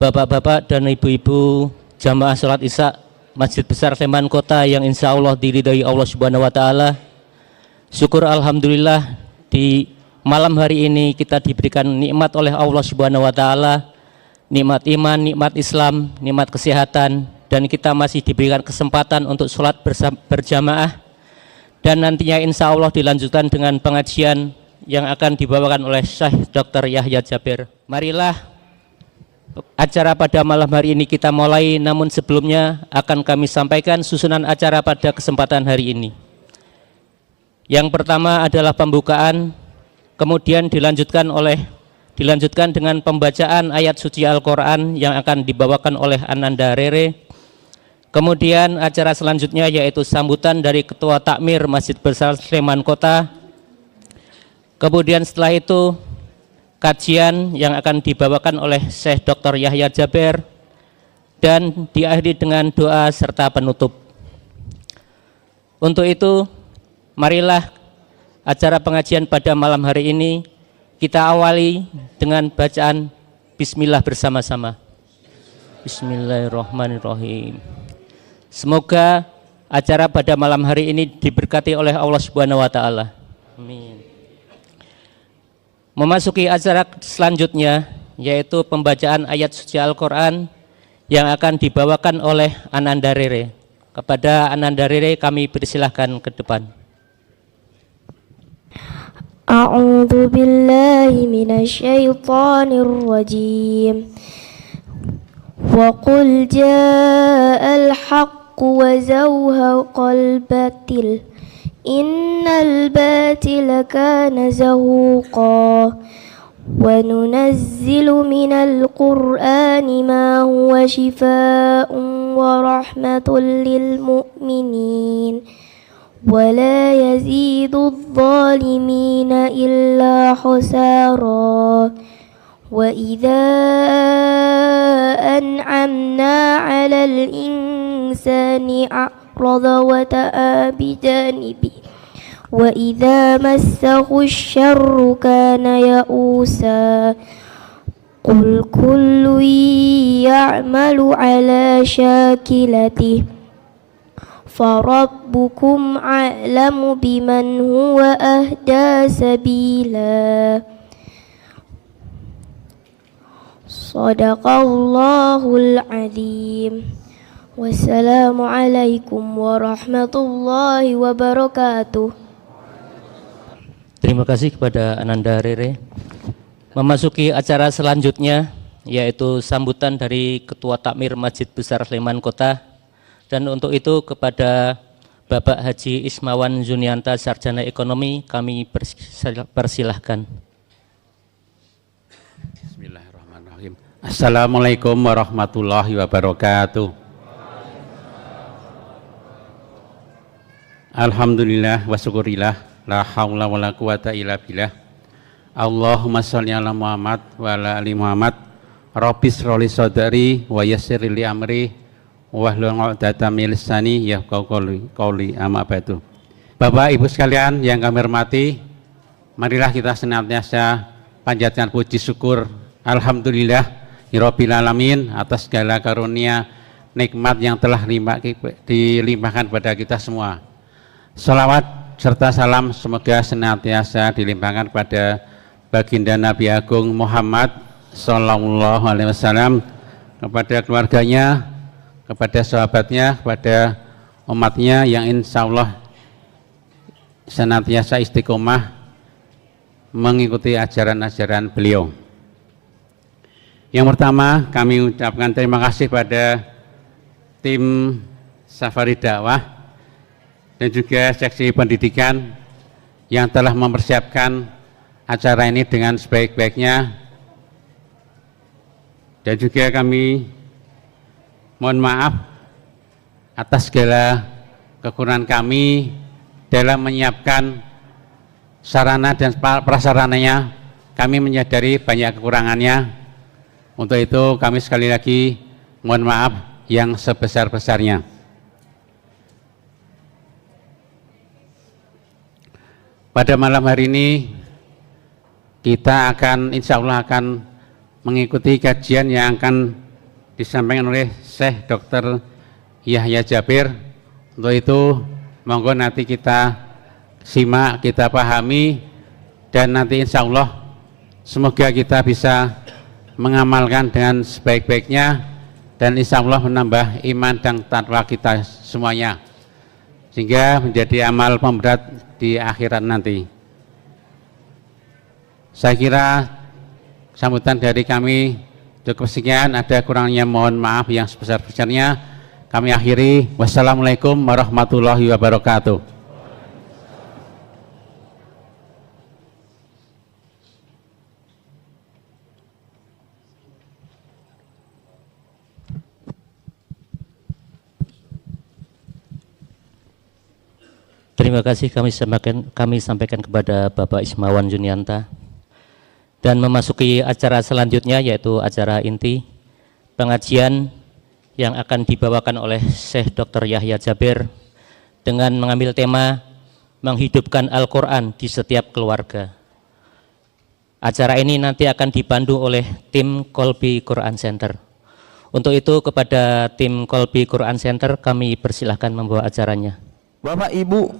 Bapak-bapak dan ibu-ibu jamaah sholat isya Masjid Besar Sleman Kota yang insya Allah diridhai Allah Subhanahu wa Ta'ala. Syukur alhamdulillah di malam hari ini kita diberikan nikmat oleh Allah Subhanahu wa Ta'ala, nikmat iman, nikmat Islam, nikmat kesehatan, dan kita masih diberikan kesempatan untuk sholat berjamaah, dan nantinya insya Allah dilanjutkan dengan pengajian yang akan dibawakan oleh Syekh Dr. Yahya Jabir. Marilah acara pada malam hari ini kita mulai, namun sebelumnya akan kami sampaikan susunan acara pada kesempatan hari ini. Yang pertama adalah pembukaan, kemudian dilanjutkan dengan pembacaan ayat suci Al-Quran yang akan dibawakan oleh Ananda Rere. Kemudian acara selanjutnya yaitu sambutan dari Ketua Takmir Masjid Besar Sleman Kota. Kemudian setelah itu kajian yang akan dibawakan oleh Syekh Dr. Yahya Jabir, dan diakhiri dengan doa serta penutup. Untuk itu, marilah acara pengajian pada malam hari ini kita awali dengan bacaan Bismillah bersama-sama. Bismillahirrahmanirrahim. Semoga acara pada malam hari ini diberkati oleh Allah Subhanahu wa Ta'ala. Amin. Memasuki acara selanjutnya yaitu pembacaan ayat suci Al-Quran yang akan dibawakan oleh Ananda Rere. Kepada Ananda Rere kami persilahkan ke depan. A'udzu billahi minasyaitonir rajim. Wa qul ja'al haqqu wa zawhaqal batil. Innal batila kana zahuqa wa nunazzilu minal qur'ani ma huwa shifaa'un wa rahmatun lil mu'minin wa la yazidu adh-dhalimina illa khusara wa idza an'amna 'alal insani a'rada wa ta'a bijanibi wa idza massahu asy-syarru kana ya'usa qul kullu ya'malu 'ala syakilatihi farabbukum a'lamu biman huwa ahda sabila. Shadaqallahul azim. Wassalamualaikum warahmatullahi wabarakatuh. Terima kasih kepada Ananda Rere. Memasuki acara selanjutnya yaitu sambutan dari Ketua Takmir Masjid Besar Sleman Kota, dan untuk itu kepada Bapak Haji Ismawan Zunianta Sarjana Ekonomi kami persilahkan. Bismillahirrahmanirrahim. Assalamualaikum warahmatullahi wabarakatuh. Alhamdulillah wa syukurillah, la haula wa la quwata illa billah. Allahumma sholli ala Muhammad wa ala ali Muhammad. Rabbis shrahli sadri wa yassir li amri wahlul 'uqdatam min lisani yafqahu qawli, amma ba'du. Bapak Ibu sekalian yang kami hormati, marilah kita senantiasa panjatkan puji syukur alhamdulillah rabbil alamin atas segala karunia nikmat yang telah dilimpahkan pada kita semua. Salawat serta salam semoga senantiasa dilimpahkan pada baginda Nabi Agung Muhammad Sallallahu Alaihi Wasallam, kepada keluarganya, kepada sahabatnya, kepada umatnya yang insya Allah senantiasa istiqomah mengikuti ajaran-ajaran beliau. Yang pertama kami ucapkan terima kasih pada tim Safari Dakwah dan juga seksi pendidikan yang telah mempersiapkan acara ini dengan sebaik-baiknya, dan juga kami mohon maaf atas segala kekurangan kami dalam menyiapkan sarana dan prasarananya. Kami menyadari banyak kekurangannya. Untuk itu kami sekali lagi mohon maaf yang sebesar-besarnya. Pada malam hari ini kita akan insya Allah akan mengikuti kajian yang akan disampaikan oleh Syekh Dr. Yahya Jabir. Untuk itu monggo nanti kita simak, kita pahami, dan nanti insya Allah semoga kita bisa mengamalkan dengan sebaik-baiknya dan insya Allah menambah iman dan takwa kita semuanya sehingga menjadi amal pemberat di akhirat nanti. Saya kira sambutan dari kami cukup sekian, ada kurangnya mohon maaf yang sebesar-besarnya. Kami akhiri, wassalamualaikum warahmatullahi wabarakatuh. Terima kasih kami sampaikan kepada Bapak Ismawan Junianta. Dan memasuki acara selanjutnya yaitu acara inti pengajian yang akan dibawakan oleh Syekh Dr. Yahya Jabir dengan mengambil tema menghidupkan Al-Quran di setiap keluarga. Acara ini nanti akan dipandu oleh tim Kolbi Quran Center. Untuk itu kepada tim Kolbi Quran Center kami persilahkan membawa acaranya. Bapak Ibu,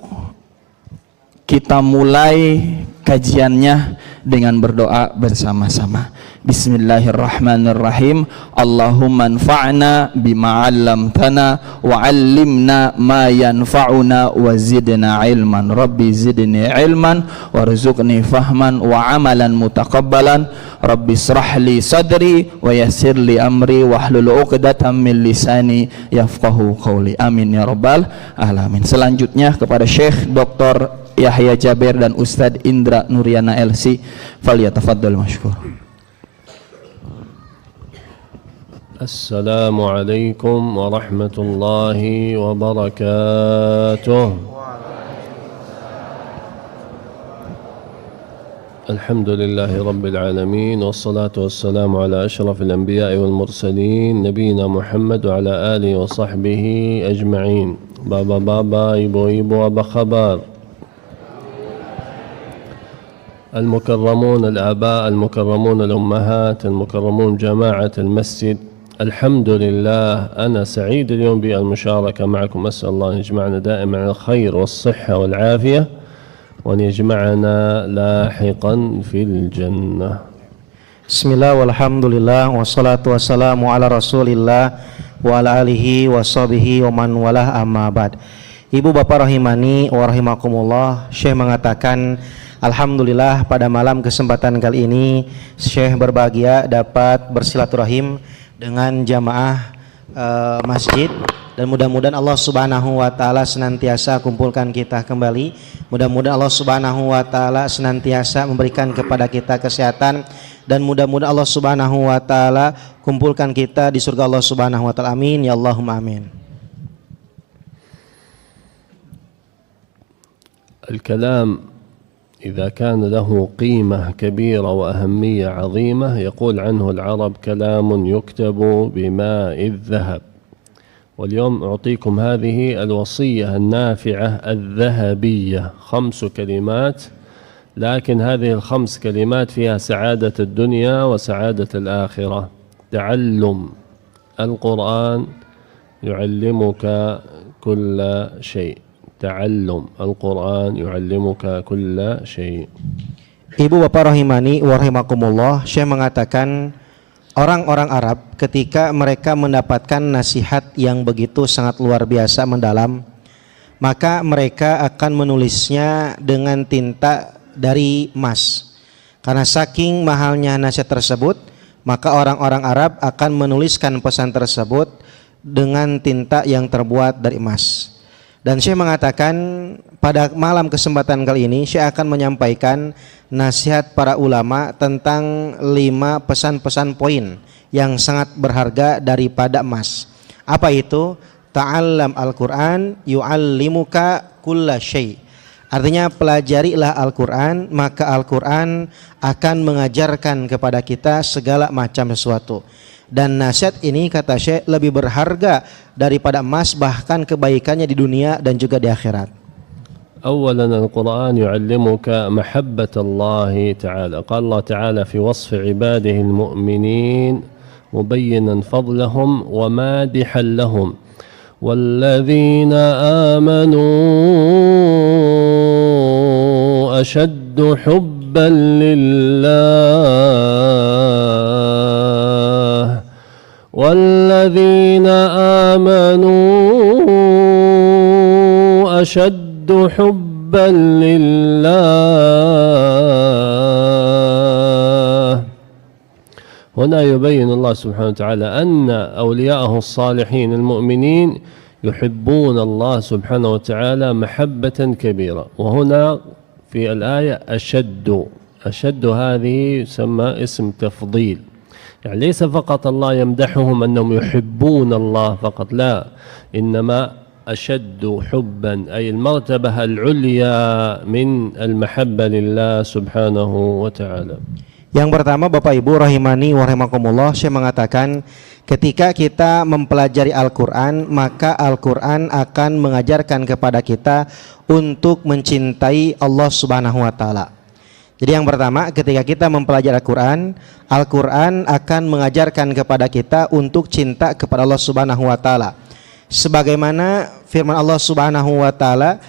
kita mulai kajiannya dengan berdoa bersama-sama. Bismillahirrahmanirrahim. Allahumma anfa'na bima 'allamtana wa 'allimna ma yanfa'una wa zidna ilman. Rabbi zidni ilman warzuqni fahman wa 'amalan mutaqabbalan. Rabbi israh li sadri wa yassir li amri wahlul 'uqdatam min lisani yafqahu qawli. Amin ya rabbal alamin. Selanjutnya kepada Syekh Dr. Yahya Jabir dan Ustadz Indra Nuriana LC, falyatafaddal mashkur. Assalamualaikum warahmatullahi wabarakatuh. Alhamdulillahi rabbil alamin, wassalatu wassalamu ala ashrafil anbiya'i wal mursalin, nabiyina Muhammad wa ala alihi wa sahbihi ajma'in. Baba, ibu, apa kabar? المكرمون الآباء، المكرمون الأمهات، المكرمون جماعة المسجد، الحمد لله. أنا سعيد اليوم بالمشاركة معكم. أسأل الله أن يجمعنا دائما على الخير والصحة والعافية وأن يجمعنا لاحقا في الجنة. بسم الله والحمد لله والصلاة والسلام على رسول الله وعلى آله وصحبه ومن والاه أما بعد. Ibu bapak rahimani wa rahimakumullah, Syekh mengatakan alhamdulillah pada malam kesempatan kali ini Syekh berbahagia dapat bersilaturahim dengan jamaah masjid, dan mudah-mudahan Allah Subhanahu wa taala senantiasa kumpulkan kita kembali. Mudah-mudahan Allah Subhanahu wa taala senantiasa memberikan kepada kita kesehatan, dan mudah-mudahan Allah Subhanahu wa taala kumpulkan kita di surga Allah Subhanahu wa taala. Amin ya Allahumma amin. الكلام إذا كان له قيمة كبيرة وأهمية عظيمة يقول عنه العرب كلام يكتب بماء الذهب. واليوم أعطيكم هذه الوصية النافعة الذهبية، 5 كلمات، لكن هذه ال5 كلمات فيها سعادة الدنيا وسعادة الآخرة. تعلم القرآن يعلمك كل شيء. تعلم القرآن يعلمك كل شيء. Ibu bapak rahimani wa rahimakumullah, Syekh mengatakan orang-orang Arab ketika mereka mendapatkan nasihat yang begitu sangat luar biasa mendalam, maka mereka akan menulisnya dengan tinta dari emas. Karena saking mahalnya nasihat tersebut, maka orang-orang Arab akan menuliskan pesan tersebut dengan tinta yang terbuat dari emas. Dan Syekh mengatakan pada malam kesempatan kali ini Syekh akan menyampaikan nasihat para ulama tentang 5 pesan-pesan poin yang sangat berharga daripada emas. Apa itu? Ta'allam Al-Quran yu'allimuka kulla syai'. Artinya pelajarilah Al-Quran, maka Al-Quran akan mengajarkan kepada kita segala macam sesuatu. Dan nasihat ini kata Syekh lebih berharga daripada emas, bahkan kebaikannya di dunia dan juga di akhirat. أولا القرآن يعلمك محبة الله تعالى. قال الله تعالى في وصف عباده المؤمنين مبينا فضلهم ومادحا لهم والذين آمنوا أشد حبا لله والذين آمنوا أشد حبا لله. هنا يبين الله سبحانه وتعالى أن أولياءه الصالحين المؤمنين يحبون الله سبحانه وتعالى محبة كبيرة. وهنا في الآية أشد هذه يسمى اسم تفضيل، يعني ليس فقط الله يمدحهم أنهم يحبون الله فقط، لا، إنما أشد حبا أي المرتبة العليا من المحبة لله سبحانه وتعالى. Yang pertama, Bapak Ibu rahimani wa rahimakumullah, saya mengatakan ketika kita mempelajari Al-Quran, maka Al-Quran akan mengajarkan kepada kita untuk mencintai Allah Subhanahu wa Ta'ala. Jadi yang pertama, ketika kita mempelajari Al-Quran, Al-Quran akan mengajarkan kepada kita untuk cinta kepada Allah Subhanahu wa Ta'ala. Sebagaimana firman Allah Subhanahu wa Ta'ala,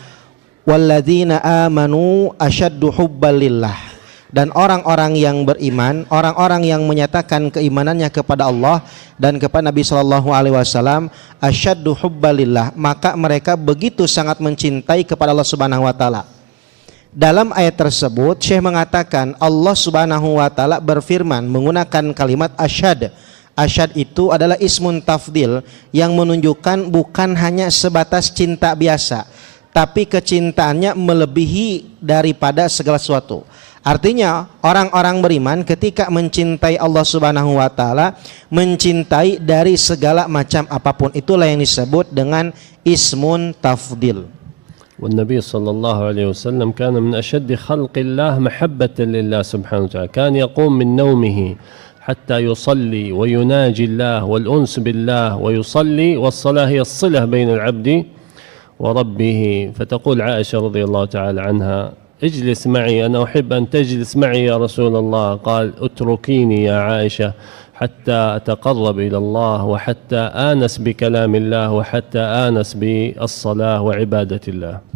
walladzina amanu asyaddu hubban lillah. Dan orang-orang yang beriman, orang-orang yang menyatakan keimanannya kepada Allah dan kepada Nabi SAW, asyaddu hubbalillah, maka mereka begitu sangat mencintai kepada Allah Subhanahu wa Ta'ala. Dalam ayat tersebut Syekh mengatakan Allah Subhanahu wa Ta'ala berfirman menggunakan kalimat asyad. Asyad itu adalah ismun tafdil yang menunjukkan bukan hanya sebatas cinta biasa, tapi kecintaannya melebihi daripada segala sesuatu. Artinya orang-orang beriman ketika mencintai Allah Subhanahu wa Ta'ala, mencintai dari segala macam apapun. Itulah yang disebut dengan ismun tafdil. والنبي صلى الله عليه وسلم كان من أشد خلق الله محبة لله سبحانه وتعالى، كان يقوم من نومه حتى يصلي ويناجي الله والأنس بالله ويصلي، والصلاة هي الصلة بين العبد وربه. فتقول عائشة رضي الله تعالى عنها اجلس معي، أنا أحب أن تجلس معي يا رسول الله. قال اتركيني يا عائشة حتى أتقرب إلى الله وحتى آنس بكلام الله وحتى آنس بالصلاة وعبادة الله.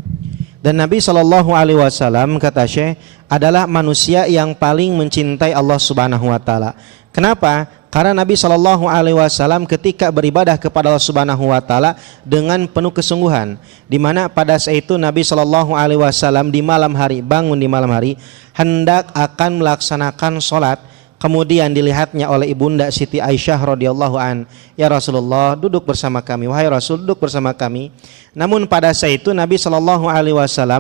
Dan Nabi SAW kata Syekh adalah manusia yang paling mencintai Allah Subhanahu wa Ta'ala. Kenapa? Karena Nabi SAW ketika beribadah kepada Allah Subhanahu wa Ta'ala dengan penuh kesungguhan, di mana pada saat itu Nabi SAW di malam hari, bangun di malam hari, hendak akan melaksanakan sholat. Kemudian dilihatnya oleh ibunda Siti Aisyah radhiyallahu an, ya Rasulullah, duduk bersama kami, wahai Rasul, duduk bersama kami. Namun pada saat itu Nabi SAW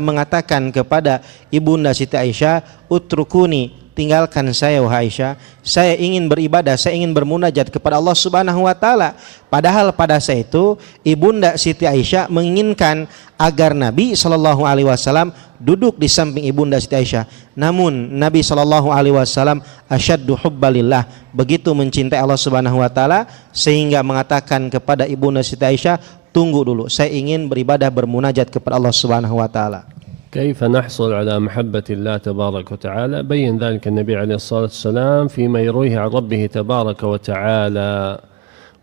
mengatakan kepada ibunda Siti Aisyah, utrukuni, tinggalkan saya wahai Aisyah, saya ingin beribadah, saya ingin bermunajat kepada Allah Subhanahu wa Ta'ala. Padahal pada saat itu ibunda Siti Aisyah menginginkan agar Nabi SAW duduk di samping ibunda Siti Aisyah. Namun Nabi SAW asyaddu hubbalillah, begitu mencintai Allah Subhanahu wa Ta'ala sehingga mengatakan kepada ibunda Siti Aisyah, tunggu dulu, saya ingin beribadah bermunajat kepada Allah Subhanahu wa Ta'ala. كيف نحصل على محبة الله تبارك وتعالى؟ بين ذلك النبي عليه الصلاة والسلام فيما يرويه عن ربه تبارك وتعالى: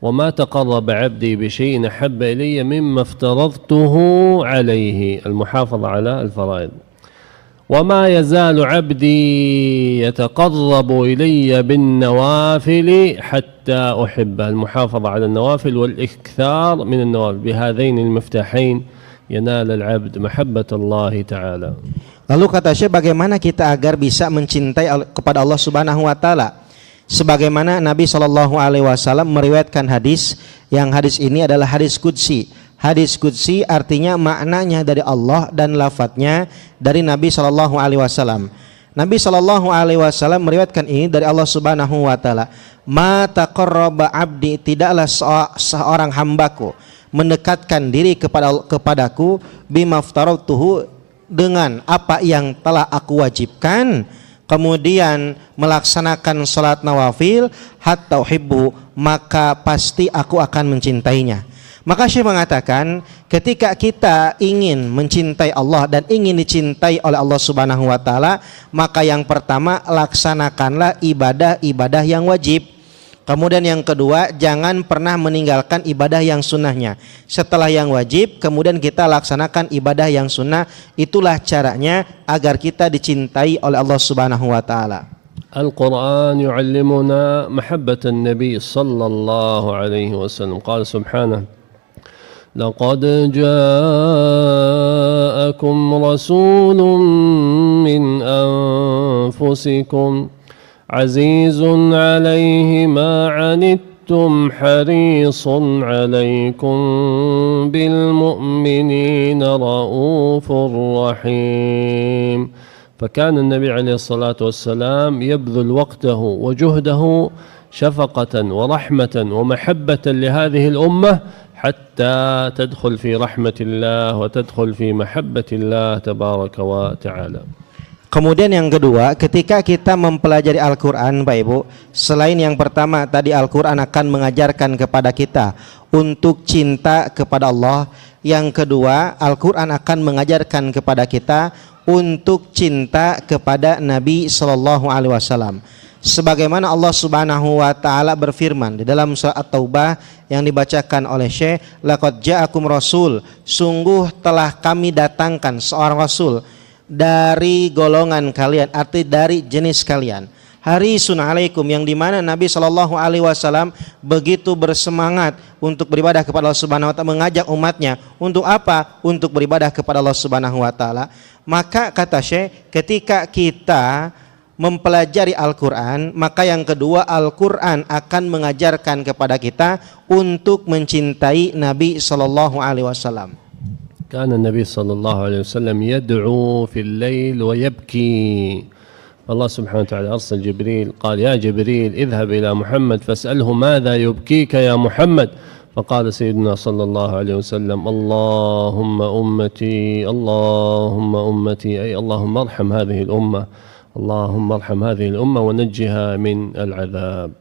وما تقرب عبدي بشيء أحب إلي مما افترضته عليه، المحافظة على الفرائض. وما يزال عبدي يتقرب إلي بالنوافل حتى أحبه، المحافظة على النوافل والإكثار من النوافل. بهذين المفتاحين ينال العبد محبة الله تعالى. Lalu kata Syekh, bagaimana kita agar bisa mencintai kepada Allah Subhanahu wa Ta'ala? Sebagaimana Nabi SAW meriwayatkan hadis, yang hadis ini adalah hadis qudsi. Hadis qudsi artinya maknanya dari Allah dan lafadznya dari Nabi SAW. Nabi SAW meriwayatkan ini dari Allah Subhanahu wa Ta'ala. Ma taqarraba abdi, tidaklah seorang hambaku mendekatkan diri kepadaku bimaftaratuhu, dengan apa yang telah aku wajibkan, kemudian melaksanakan salat nawafil, hatta uhibbu, maka pasti aku akan mencintainya. Maka Syekh mengatakan ketika kita ingin mencintai Allah dan ingin dicintai oleh Allah Subhanahu wa Ta'ala, maka yang pertama laksanakanlah ibadah-ibadah yang wajib. Kemudian yang kedua, jangan pernah meninggalkan ibadah yang sunnahnya. Setelah yang wajib, kemudian kita laksanakan ibadah yang sunnah. Itulah caranya agar kita dicintai oleh Allah Subhanahu wa taala. القرآن يعلمنا محبة النبي صلى الله عليه وسلم. قال سبحانه: لقد جاءكم رسول من أنفسكم عزيز عليه ما عنتم حريص عليكم بالمؤمنين رؤوف رحيم. فكان النبي عليه الصلاة والسلام يبذل وقته وجهده شفقة ورحمة ومحبة لهذه الأمة حتى تدخل في رحمة الله وتدخل في محبة الله تبارك وتعالى. Kemudian yang kedua, ketika kita mempelajari Al-Quran, Pak Ibu, selain yang pertama tadi Al-Quran akan mengajarkan kepada kita untuk cinta kepada Allah. Yang kedua, Al-Quran akan mengajarkan kepada kita untuk cinta kepada Nabi Sallallahu Alaihi Wasallam. Sebagaimana Allah Subhanahu Wa Taala berfirman di dalam surah At-Taubah yang dibacakan oleh Syekh, laqad ja'akum rasul, sungguh telah kami datangkan seorang rasul dari golongan kalian, arti dari jenis kalian. Harisun alaikum, yang dimana Nabi Shallallahu Alaihi Wasallam begitu bersemangat untuk beribadah kepada Allah Subhanahu Wa Taala, mengajak umatnya untuk apa? Untuk beribadah kepada Allah Subhanahu Wa Taala. Maka kata Syekh, ketika kita mempelajari Al-Quran, maka yang kedua, Al-Quran akan mengajarkan kepada kita untuk mencintai Nabi Shallallahu Alaihi Wasallam. كان النبي صلى الله عليه وسلم يدعو في الليل ويبكي. الله سبحانه وتعالى أرسل جبريل قال: يا جبريل اذهب إلى محمد فاسأله ماذا يبكيك يا محمد. فقال سيدنا صلى الله عليه وسلم: اللهم أمتي اللهم أمتي، أي اللهم ارحم هذه الأمة، اللهم ارحم هذه الأمة ونجها من العذاب.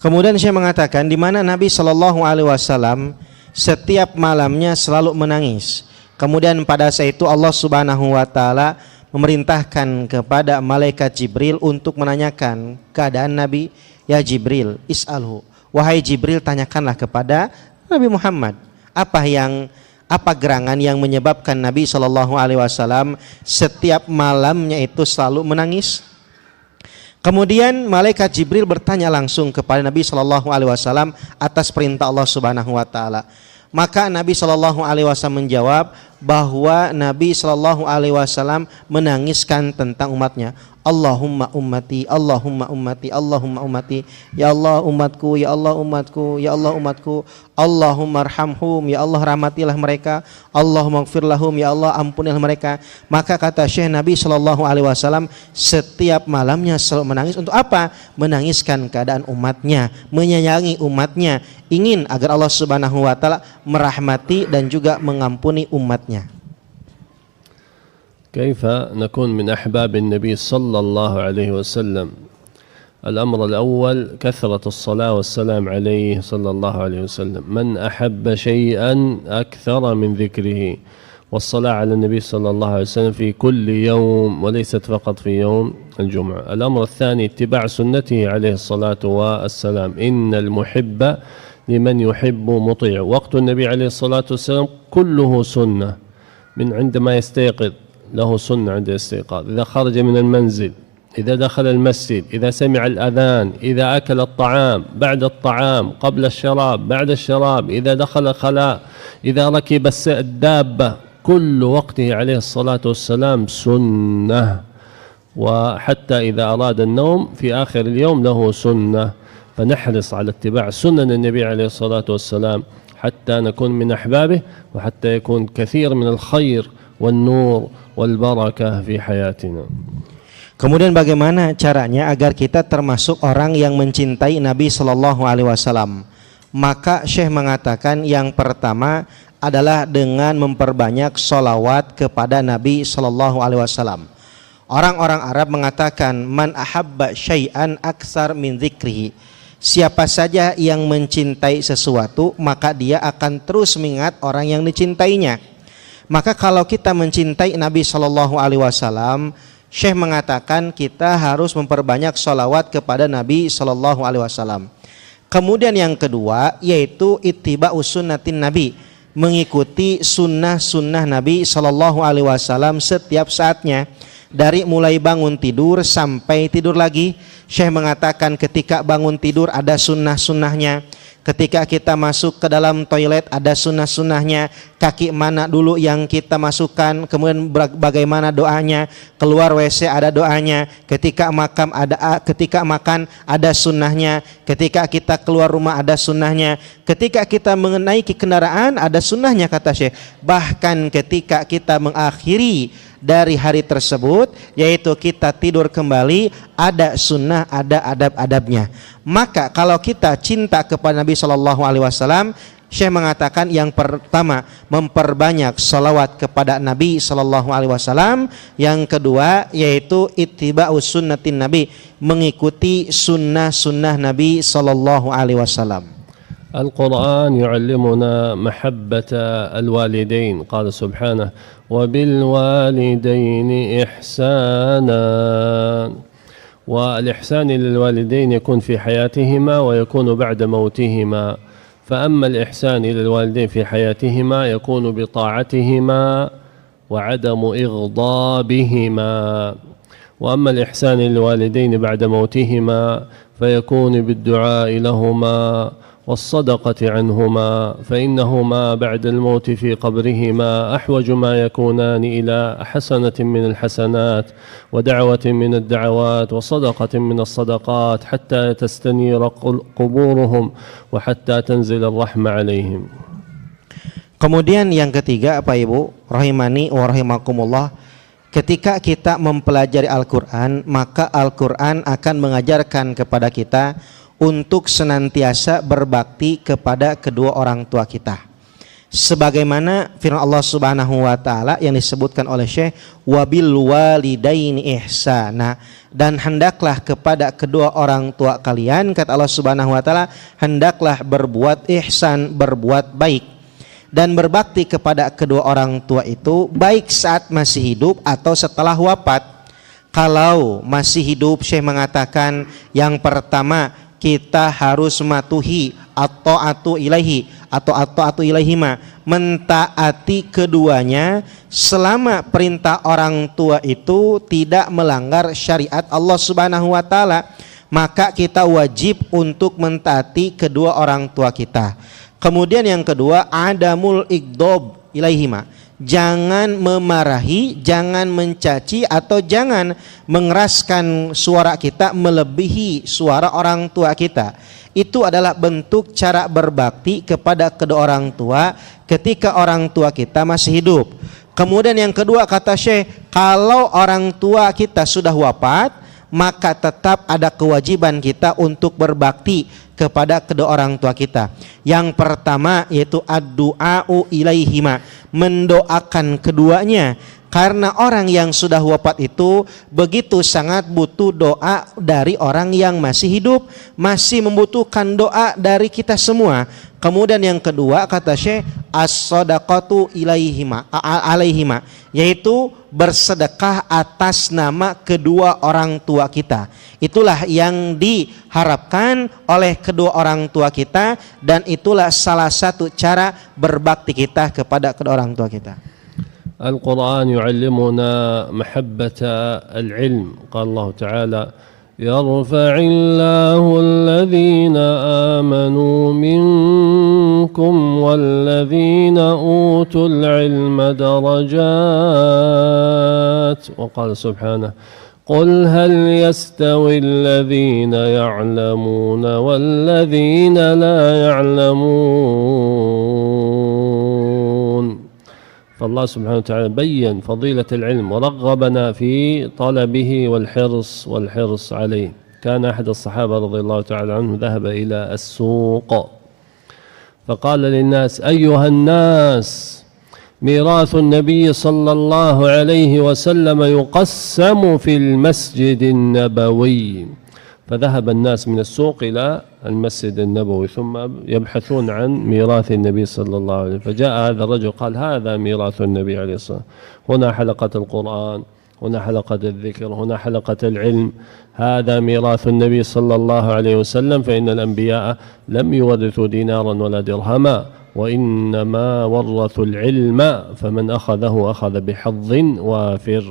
Kemudian saya mengatakan di mana Nabi Shallallahu Alaihi Wasallam setiap malamnya selalu menangis. Kemudian pada saat itu Allah Subhanahu Wa Taala memerintahkan kepada malaikat Jibril untuk menanyakan keadaan Nabi. Ya Jibril, is'alhu, wahai Jibril, tanyakanlah kepada Nabi Muhammad apa gerangan yang menyebabkan Nabi Shallallahu Alaihi Wasallam setiap malamnya itu selalu menangis. Kemudian malaikat Jibril bertanya langsung kepada Nabi Shallallahu Alaihi Wasallam atas perintah Allah Subhanahu Wa Taala. Maka Nabi Shallallahu Alaihi Wasallam menjawab bahwa Nabi Shallallahu Alaihi Wasallam menangiskan tentang umatnya. Allahumma ummati, Allahumma ummati, Allahumma ummati. Ya Allah umatku, ya Allah umatku, ya Allah umatku. Allahumma arhamhum, ya Allah rahmatilah mereka. Allahumma gfir lahum, ya Allah ampunilah mereka. Maka kata Syekh, Nabi Shallallahu Alaihi Wasallam setiap malamnya selalu menangis. Untuk apa? Menangiskan keadaan umatnya, menyayangi umatnya, ingin agar Allah Subhanahu Wa Taala merahmati dan juga mengampuni umatnya. كيف نكون من أحباب النبي صلى الله عليه وسلم؟ الأمر الأول كثرة الصلاة والسلام عليه صلى الله عليه وسلم. من أحب شيئا أكثر من ذكره، والصلاة على النبي صلى الله عليه وسلم في كل يوم وليست فقط في يوم الجمعة. الأمر الثاني اتباع سنته عليه الصلاة والسلام. إن المحب لمن يحب مطيع. وقت النبي عليه الصلاة والسلام كله سنة، من عندما يستيقظ له سنة عند الاستيقاظ، إذا خرج من المنزل، إذا دخل المسجد، إذا سمع الأذان، إذا أكل الطعام، بعد الطعام، قبل الشراب، بعد الشراب، إذا دخل الخلاء، إذا ركب الدابة، كل وقته عليه الصلاة والسلام سنة. وحتى إذا أراد النوم في آخر اليوم له سنة. فنحرص على اتباع سنن النبي عليه الصلاة والسلام حتى نكون من أحبابه، وحتى يكون كثير من الخير والنور والبركة في حياتنا. Kemudian bagaimana caranya agar kita termasuk orang yang mencintai Nabi Shallallahu Alaihi Wasallam? Maka Syekh mengatakan yang pertama adalah dengan memperbanyak sholawat kepada Nabi Shallallahu Alaihi Wasallam. Orang-orang Arab mengatakan man ahabba syai'an aksar min dzikrihi. Siapa saja yang mencintai sesuatu, maka dia akan terus mengingat orang yang dicintainya. Maka kalau kita mencintai Nabi Shallallahu Alaihi Wasallam, Syekh mengatakan kita harus memperbanyak sholawat kepada Nabi Shallallahu Alaihi Wasallam. Kemudian yang kedua yaitu ittiba'us sunnatin Nabi, mengikuti sunnah-sunnah Nabi Shallallahu Alaihi Wasallam setiap saatnya, dari mulai bangun tidur sampai tidur lagi. Syekh mengatakan ketika bangun tidur ada sunnah-sunnahnya, ketika kita masuk ke dalam toilet ada sunnah-sunnahnya, kaki mana dulu yang kita masukkan, kemudian bagaimana doanya, keluar WC ada doanya, ketika makan ada sunnahnya, ketika kita keluar rumah ada sunnahnya, ketika kita menaiki kendaraan ada sunnahnya kata Syekh. Bahkan ketika kita mengakhiri dari hari tersebut, yaitu kita tidur kembali, ada sunnah, ada adab-adabnya. Maka kalau kita cinta kepada Nabi Shallallahu Alaihi Wasallam, Syekh mengatakan yang pertama memperbanyak salawat kepada Nabi Shallallahu Alaihi Wasallam. Yang kedua yaitu ittiba'us sunnatin Nabi, mengikuti sunnah-sunnah Nabi Shallallahu Alaihi Wasallam. القرآن يعلمنا محبة الوالدين. قال سبحانه وبالوالدين إحسانا. والإحسان للوالدين يكون في حياتهما ويكون بعد موتهما. فأما الإحسان إلى الوالدين في حياتهما يكون بطاعتهما وعدم إغضابهما، وأما الإحسان للوالدين بعد موتهما فيكون بالدعاء لهما والصدقة عنهما، فإنهما بعد الموت في قبرهما أحوج ما يكونان إلى حسنة من الحسنات ودعوة من الدعوات وصدقة من الصدقات حتى تستنير قبورهم وحتى تنزل الرحمة عليهم. Kemudian yang ketiga Pak Ibu rahimani wa rahimakumullah, ketika kita mempelajari Al-Quran, maka Al-Quran akan mengajarkan kepada kita untuk senantiasa berbakti kepada kedua orang tua kita, sebagaimana firman Allah Subhanahu wa taala yang disebutkan oleh Syekh, wabil walidaini ihsana, dan hendaklah kepada kedua orang tua kalian, kata Allah Subhanahu wa taala, hendaklah berbuat ihsan, berbuat baik. Dan berbakti kepada kedua orang tua itu baik saat masih hidup atau setelah wafat. Kalau masih hidup, Syekh mengatakan yang pertama kita harus mematuhi at-ta'atu ilaihi atau at-ta'atu ilaihima, mentaati keduanya selama perintah orang tua itu tidak melanggar syariat Allah Subhanahu wa taala, maka kita wajib untuk mentaati kedua orang tua kita. Kemudian yang kedua, adamul igdob ilaihima, jangan memarahi, jangan mencaci, atau jangan mengeraskan suara kita melebihi suara orang tua kita. Itu adalah bentuk cara berbakti kepada kedua orang tua ketika orang tua kita masih hidup. Kemudian yang kedua kata Syekh, kalau orang tua kita sudah wafat, maka tetap ada kewajiban kita untuk berbakti kepada kedua orang tua kita. Yang pertama yaitu ad-du'a'u ilaihima, mendoakan keduanya, karena orang yang sudah wafat itu begitu sangat butuh doa dari orang yang masih hidup, masih membutuhkan doa dari kita semua. Kemudian yang kedua kata Syekh, as-sadaqatu ilaihima alaihima, yaitu bersedekah atas nama kedua orang tua kita. Itulah yang diharapkan oleh kedua orang tua kita, dan itulah salah satu cara berbakti kita kepada kedua orang tua kita. Al-Quran yu'allimuna mahabbata al-ilm. Qala Allah Ta'ala yarfa'illahu alladhina amanu minkum walladhina utul ilma darajat. Wa qala subhanahu قل هل يستوي الذين يعلمون والذين لا يعلمون. فالله سبحانه وتعالى بين فضيلة العلم ورغبنا في طلبه والحرص عليه. كان أحد الصحابة رضي الله تعالى عنه ذهب إلى السوق فقال للناس أيها الناس ميراث النبي صلى الله عليه وسلم يقسم في المسجد النبوي. فذهب الناس من السوق إلى المسجد النبوي ثم يبحثون عن ميراث النبي صلى الله عليه وسلم. فجاء هذا الرجل قال هذا ميراث النبي عليه الصلاة والسلام، هنا حلقة القرآن هنا حلقة الذكر، هنا حلقة العلم. هذا ميراث النبي صلى الله عليه وسلم، فإن الأنبياء لم يورثوا دينارا ولا درهما وإنما ورثوا العلم فمن أخذه أخذ بحظ وافر.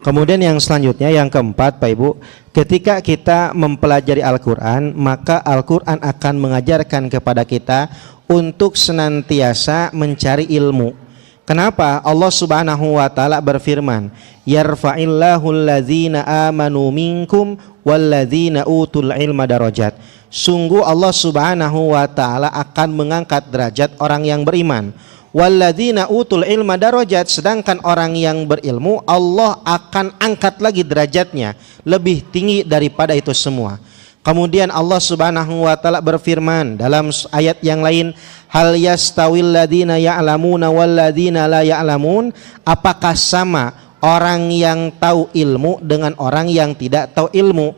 Kemudian yang selanjutnya, yang keempat Pak Ibu, ketika kita mempelajari Al-Quran, maka Al-Quran akan mengajarkan kepada kita untuk senantiasa mencari ilmu. Kenapa? Allah Subhanahu wa taala berfirman, yarfa'illahu alladzina amanu minkum walladzina utul ilma darajat. Sungguh Allah Subhanahu wa taala akan mengangkat derajat orang yang beriman. Walladzina utul ilma darajat, sedangkan orang yang berilmu Allah akan angkat lagi derajatnya lebih tinggi daripada itu semua. Kemudian Allah Subhanahu wa taala berfirman dalam ayat yang lain, hal yastawil ladzina ya'lamuna wal ladzina la ya'lamun, apakah sama orang yang tahu ilmu dengan orang yang tidak tahu ilmu?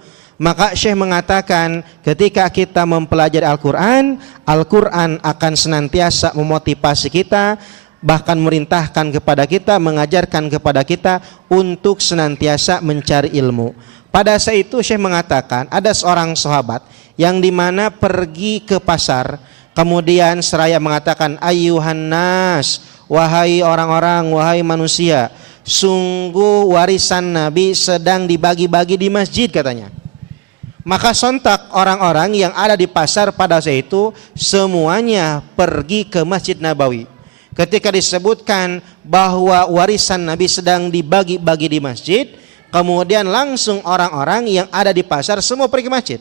Maka Syekh mengatakan ketika kita mempelajari Al-Quran, Al-Quran akan senantiasa memotivasi kita, bahkan merintahkan kepada kita, mengajarkan kepada kita untuk senantiasa mencari ilmu. Pada saat itu Syekh mengatakan ada seorang sahabat yang dimana pergi ke pasar, kemudian seraya mengatakan, ayyuhan nas, wahai orang-orang, wahai manusia, sungguh warisan Nabi sedang dibagi-bagi di masjid, katanya. Maka sontak orang-orang yang ada di pasar pada saat itu semuanya pergi ke Masjid Nabawi. Ketika disebutkan bahwa warisan Nabi sedang dibagi-bagi di masjid, kemudian langsung orang-orang yang ada di pasar semua pergi ke masjid.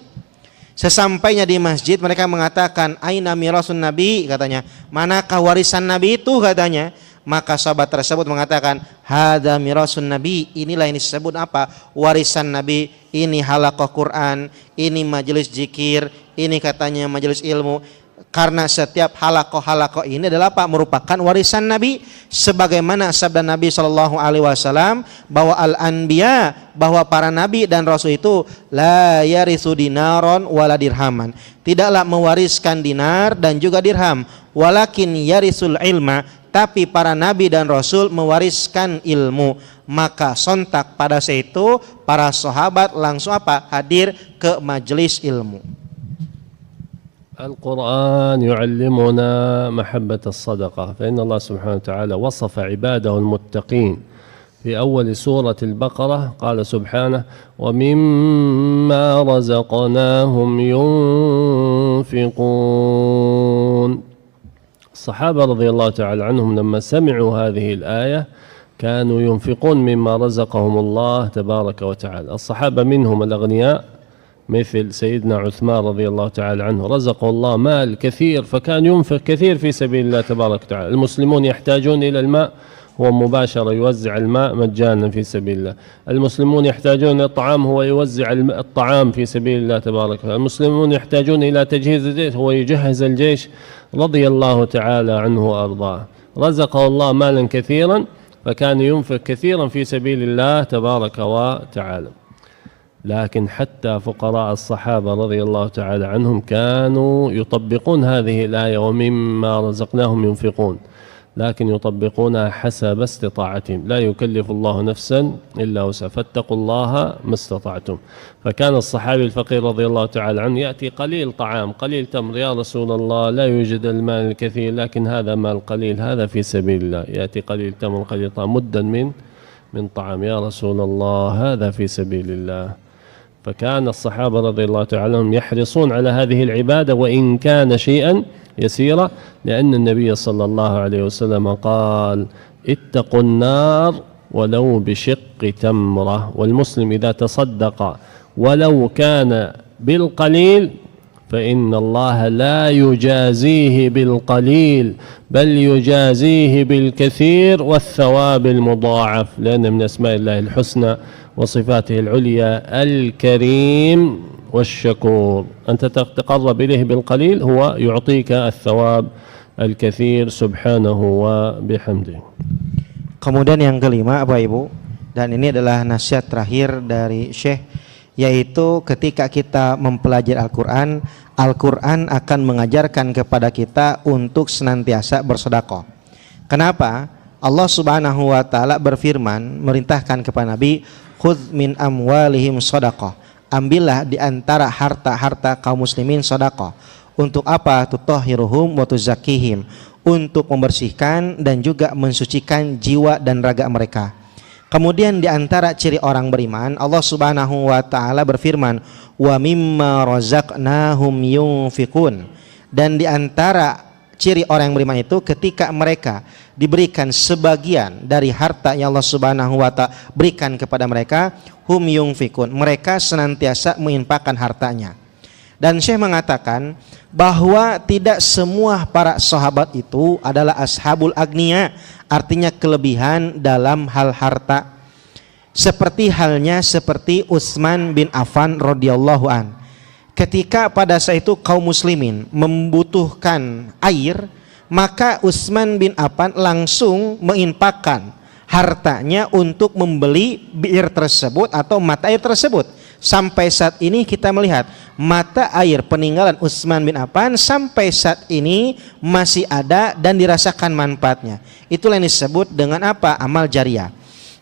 Sesampainya di masjid mereka mengatakan, aina mirasun Nabi, katanya, manakah warisan Nabi itu, katanya. Maka sahabat tersebut mengatakan, hadza mirasun Nabi, inilah yang disebut apa? Warisan Nabi. Ini halaqah Quran, ini majelis zikir, ini katanya majelis ilmu. Karena setiap halaqah ini adalah apa? Merupakan warisan Nabi. Sebagaimana sabda Nabi SAW bahwa al-anbiya, bahwa para nabi dan rasul itu la yarithu dinaron wala dirhaman, tidaklah mewariskan dinar dan juga dirham, walakin yarisul ilma, tapi para nabi dan rasul mewariskan ilmu. Maka sontak pada saat itu para sahabat langsung apa? Hadir ke majelis ilmu. القرآن يعلمنا محبة الصدقة، فإن الله سبحانه وتعالى وصف عباده المتقين في أول سورة البقرة، قال سبحانه ومما رزقناهم ينفقون. الصحابة رضي الله تعالى عنهم لما سمعوا هذه الآية كانوا ينفقون مما رزقهم الله تبارك وتعالى. الصحابة منهم الأغنياء مثل سيدنا عثمان رضي الله تعالى عنه، رزقه الله مال كثير فكان ينفق كثير في سبيل الله تبارك وتعالى. المسلمون يحتاجون إلى الماء، هو مباشرة يوزع الماء مجانا في سبيل الله. المسلمون يحتاجون إلى الطعام، هو يوزع الطعام في سبيل الله تبارك وتعالى. المسلمون يحتاجون إلى تجهيز الجيش، هو يجهز الجيش رضي الله تعالى عنه وأرضاه. رزقه الله مالا كثيرا فكان ينفق كثيرا في سبيل الله تبارك وتعالى. لكن حتى فقراء الصحابة رضي الله تعالى عنهم كانوا يطبقون هذه الآية ومما رزقناهم ينفقون، لكن يطبقونها حسب استطاعتهم، لا يكلف الله نفسا إلا وسعها، فاتقوا الله ما استطعتم. فكان الصحابي الفقير رضي الله تعالى عنه يأتي قليل طعام قليل تمر، يا رسول الله لا يوجد المال الكثير لكن هذا مال قليل، هذا في سبيل الله. يأتي قليل تمر قليل طعام مدا من طعام، يا رسول الله هذا في سبيل الله. فكان الصحابة رضي الله تعالى عنهم يحرصون على هذه العبادة وإن كان شيئا يسيرا، لأن النبي صلى الله عليه وسلم قال اتقوا النار ولو بشق تمرة. والمسلم إذا تصدق ولو كان بالقليل فإن الله لا يجازيه بالقليل بل يجازيه بالكثير والثواب المضاعف، لأن من أسماء الله الحسنى وصفاته العليا الكريم والشكور. أنت تقرب إليه بالقليل هو يعطيك الثواب الكثير سبحانه وبحمده. Kemudian yang kelima Bapak Ibu, dan ini adalah nasihat terakhir dari Syekh, yaitu ketika kita mempelajari Al-Quran, Al-Quran akan mengajarkan kepada kita untuk senantiasa bersedekah. Kenapa? Allah Subhanahu wa taala berfirman merintahkan kepada Nabi, khudz min amwalihim shadaqah. Ambillah di antara harta-harta kaum muslimin sedekah. Untuk apa? Tutahhiruhum wa tuzakkihim, untuk membersihkan dan juga mensucikan jiwa dan raga mereka. Kemudian di antara ciri orang beriman, Allah Subhanahu wa taala berfirman, wa mimma razaqnahum yunfiqun. Dan di antara ciri orang yang beriman itu ketika mereka diberikan sebagian dari harta yang Allah Subhanahu wa taala berikan kepada mereka, hum yunfikun, mereka senantiasa menginfakkan hartanya. Dan Syekh mengatakan bahwa tidak semua para sahabat itu adalah ashabul agniya, artinya kelebihan dalam hal harta. Seperti halnya seperti Utsman bin Affan radhiyallahu an. Ketika pada saat itu kaum muslimin membutuhkan air, maka Utsman bin Affan langsung menginfakkan hartanya untuk membeli bir tersebut atau mata air tersebut. Sampai saat ini kita melihat mata air peninggalan Utsman bin Affan sampai saat ini masih ada dan dirasakan manfaatnya. Itulah yang disebut dengan apa? Amal jariyah.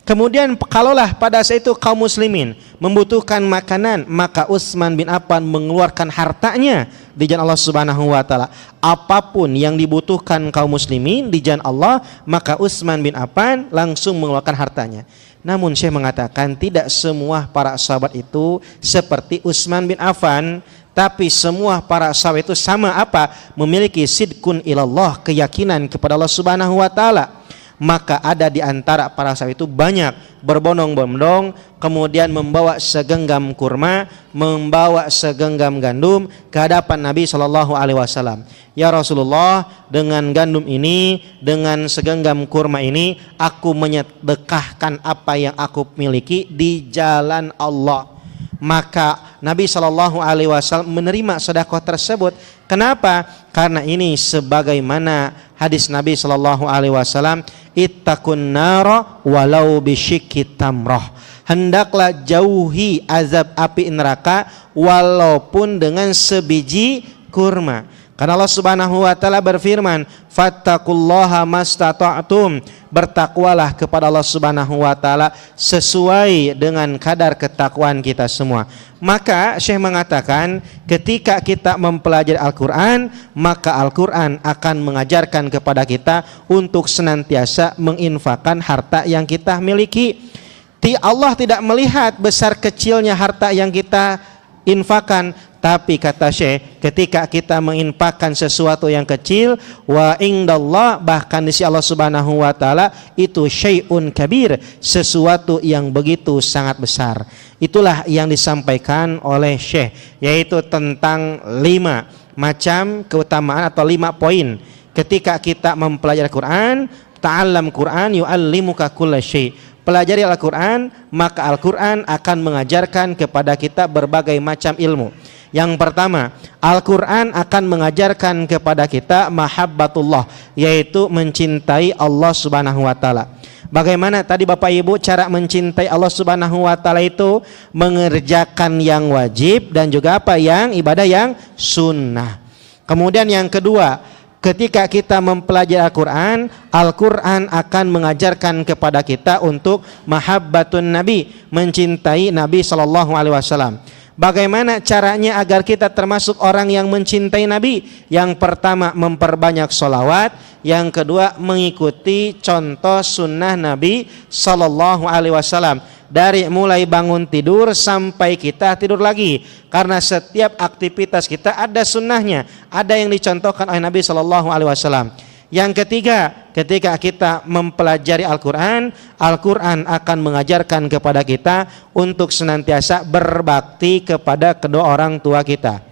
Kemudian kalaulah pada saat itu kaum muslimin membutuhkan makanan, maka Utsman bin Affan mengeluarkan hartanya di jalan Allah Subhanahu wa taala. Apapun yang dibutuhkan kaum muslimin di jalan Allah, maka Utsman bin Affan langsung mengeluarkan hartanya. Namun Syekh mengatakan tidak semua para sahabat itu seperti Utsman bin Affan, tapi semua para sahabat itu sama apa? Memiliki sidqun ilallah, keyakinan kepada Allah Subhanahu wa taala. Maka ada di antara para sahabat itu banyak berbondong-bondong, kemudian membawa segenggam kurma, membawa segenggam gandum ke hadapan Nabi SAW. Ya Rasulullah, dengan gandum ini, dengan segenggam kurma ini, aku menyedekahkan apa yang aku miliki di jalan Allah. Maka Nabi SAW menerima sedekah tersebut. Kenapa? Karena ini sebagaimana hadis Nabi SAW, ittaqun nara walau bisyikki tamrah. Hendaklah jauhi azab api neraka walaupun dengan sebiji kurma. Karena Allah Subhanahu wa taala berfirman, fattaqullaha mastata'tum, bertakwalah kepada Allah Subhanahu wa taala sesuai dengan kadar ketakwaan kita semua. Maka Syekh mengatakan ketika kita mempelajari Al-Qur'an, maka Al-Qur'an akan mengajarkan kepada kita untuk senantiasa menginfakkan harta yang kita miliki. Allah tidak melihat besar kecilnya harta yang kita infakkan, tapi kata Syekh, ketika kita menginfakkan sesuatu yang kecil, wa indallah, bahkan di sisi Allah Subhanahu wa taala itu syai'un kabir, sesuatu yang begitu sangat besar. Itulah yang disampaikan oleh Syekh, yaitu tentang 5 macam keutamaan atau 5 poin. Ketika kita mempelajari Quran, ta'allam Quran yu'allimuka kulla syai'. Pelajari Al-Quran, maka Al-Quran akan mengajarkan kepada kita berbagai macam ilmu. Yang pertama, Al-Quran akan mengajarkan kepada kita mahabbatullah, yaitu mencintai Allah Subhanahu wa taala. Bagaimana tadi Bapak Ibu cara mencintai Allah Subhanahu wa taala itu? Mengerjakan yang wajib dan juga apa? Yang ibadah yang sunnah. Kemudian yang kedua, ketika kita mempelajari Al-Quran, Al-Quran akan mengajarkan kepada kita untuk mahabbatun Nabi, mencintai Nabi SAW. Bagaimana caranya agar kita termasuk orang yang mencintai Nabi? Yang pertama, memperbanyak sholawat. Yang kedua, mengikuti contoh sunnah Nabi SAW. Dari mulai bangun tidur sampai kita tidur lagi. Karena setiap aktivitas kita ada sunnahnya, ada yang dicontohkan oleh Nabi SAW. Yang ketiga, ketika kita mempelajari Al-Quran, Al-Quran akan mengajarkan kepada kita untuk senantiasa berbakti kepada kedua orang tua kita.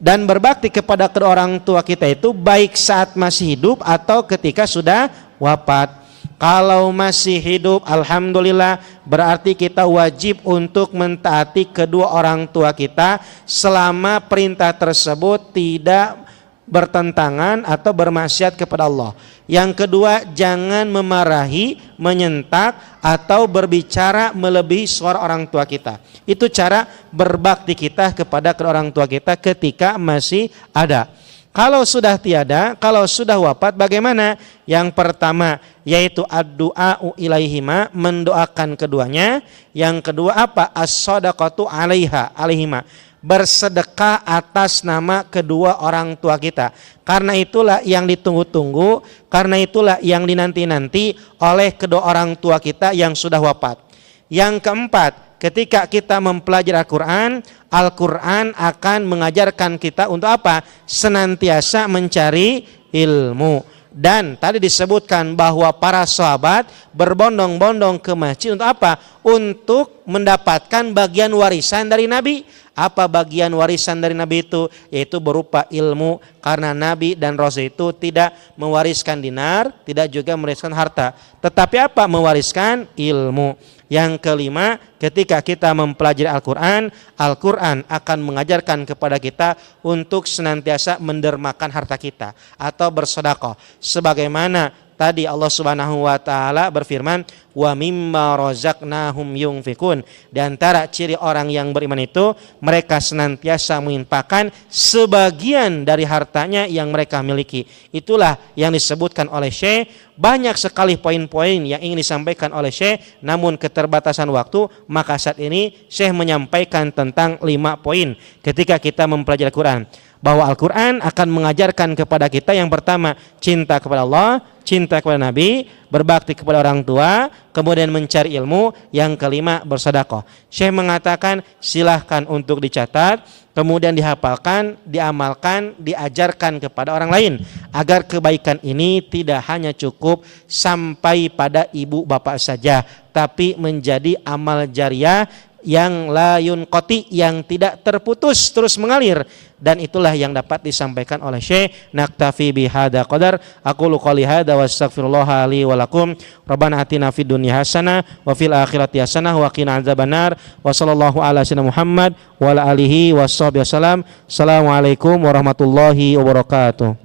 Dan berbakti kepada kedua orang tua kita itu baik saat masih hidup atau ketika sudah wafat. Kalau masih hidup, alhamdulillah, berarti kita wajib untuk mentaati kedua orang tua kita selama perintah tersebut tidak bertentangan atau bermaksiat kepada Allah. Yang kedua, jangan memarahi, menyentak atau berbicara melebihi suara orang tua kita. Itu cara berbakti kita kepada kedua orang tua kita ketika masih ada. Kalau sudah tiada, kalau sudah wafat bagaimana? Yang pertama yaitu ad-du'a'u ilaihima, mendoakan keduanya. Yang kedua apa? As-shadaqatu alaihima, bersedekah atas nama kedua orang tua kita. Karena itulah yang ditunggu-tunggu, karena itulah yang dinanti-nanti oleh kedua orang tua kita yang sudah wafat. Yang keempat, ketika kita mempelajari Al-Quran, Al-Quran akan mengajarkan kita untuk apa? Senantiasa mencari ilmu. Dan tadi disebutkan bahwa para sahabat berbondong-bondong ke masjid untuk apa? Untuk mendapatkan bagian warisan dari Nabi. Apa bagian warisan dari Nabi itu? Yaitu berupa ilmu. Karena Nabi dan Rasul itu tidak mewariskan dinar, tidak juga mewariskan harta. Tetapi apa? Mewariskan ilmu. Yang kelima, ketika kita mempelajari Al-Quran, Al-Quran akan mengajarkan kepada kita untuk senantiasa mendermakan harta kita atau bersedekah. Sebagaimana tadi Allah Subhanahu wa taala berfirman, wa mimma razaqnahum yunfikun. Di antara ciri orang yang beriman itu, mereka senantiasa menginfakkan sebagian dari hartanya yang mereka miliki. Itulah yang disebutkan oleh Syekh. Banyak sekali poin-poin yang ingin disampaikan oleh Syekh, namun keterbatasan waktu, maka saat ini Syekh menyampaikan tentang 5 poin ketika kita mempelajari Al-Quran. Bahwa Al-Quran akan mengajarkan kepada kita yang pertama, cinta kepada Allah, cinta kepada Nabi, berbakti kepada orang tua, kemudian mencari ilmu. Yang kelima, bersedekah. Syekh mengatakan silahkan untuk dicatat, kemudian dihafalkan, diamalkan, diajarkan kepada orang lain, agar kebaikan ini tidak hanya cukup sampai pada ibu bapak saja, tapi menjadi amal jariah yang la yunqati, yang tidak terputus, terus mengalir. Dan itulah yang dapat disampaikan oleh Syekh. Naktafi bihada qadar, aqulu qouli hada wa astaghfirullah li wa lakum. Rabbana atina fid dunya hasanah wa fil akhirati hasanah wa qina adzabannar. Wa sallallahu ala sayyidina Muhammad wa ala alihi washabbihi wasallam. Assalamualaikum warahmatullahi wabarakatuh.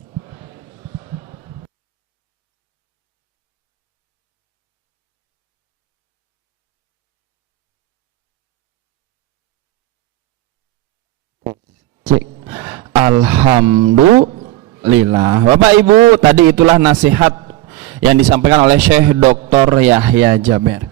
Alhamdulillah. Bapak Ibu, tadi itulah nasihat yang disampaikan oleh Syekh Dr. Yahya Jaber.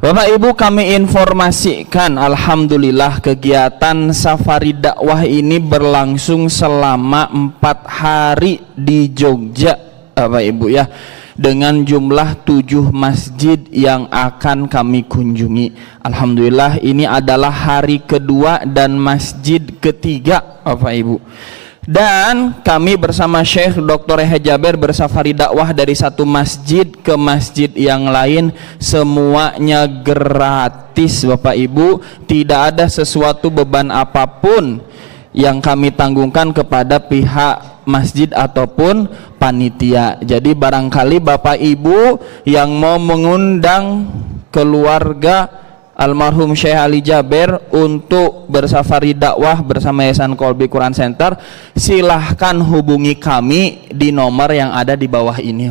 Bapak Ibu, kami informasikan, alhamdulillah kegiatan safari dakwah ini berlangsung selama 4 hari di Jogja, Bapak Ibu ya, dengan jumlah 7 masjid yang akan kami kunjungi. Alhamdulillah ini adalah hari kedua dan masjid ketiga, Bapak Ibu. Dan kami bersama Syekh Dr. Yahya Jaber bersafari dakwah dari satu masjid ke masjid yang lain, semuanya gratis, Bapak Ibu. Tidak ada sesuatu beban apapun yang kami tanggungkan kepada pihak masjid ataupun panitia. Jadi barangkali Bapak Ibu yang mau mengundang keluarga almarhum Syekh Ali Jaber untuk bersafari dakwah bersama Yayasan Kolbi Quran Center, silahkan hubungi kami di nomor yang ada di bawah ini.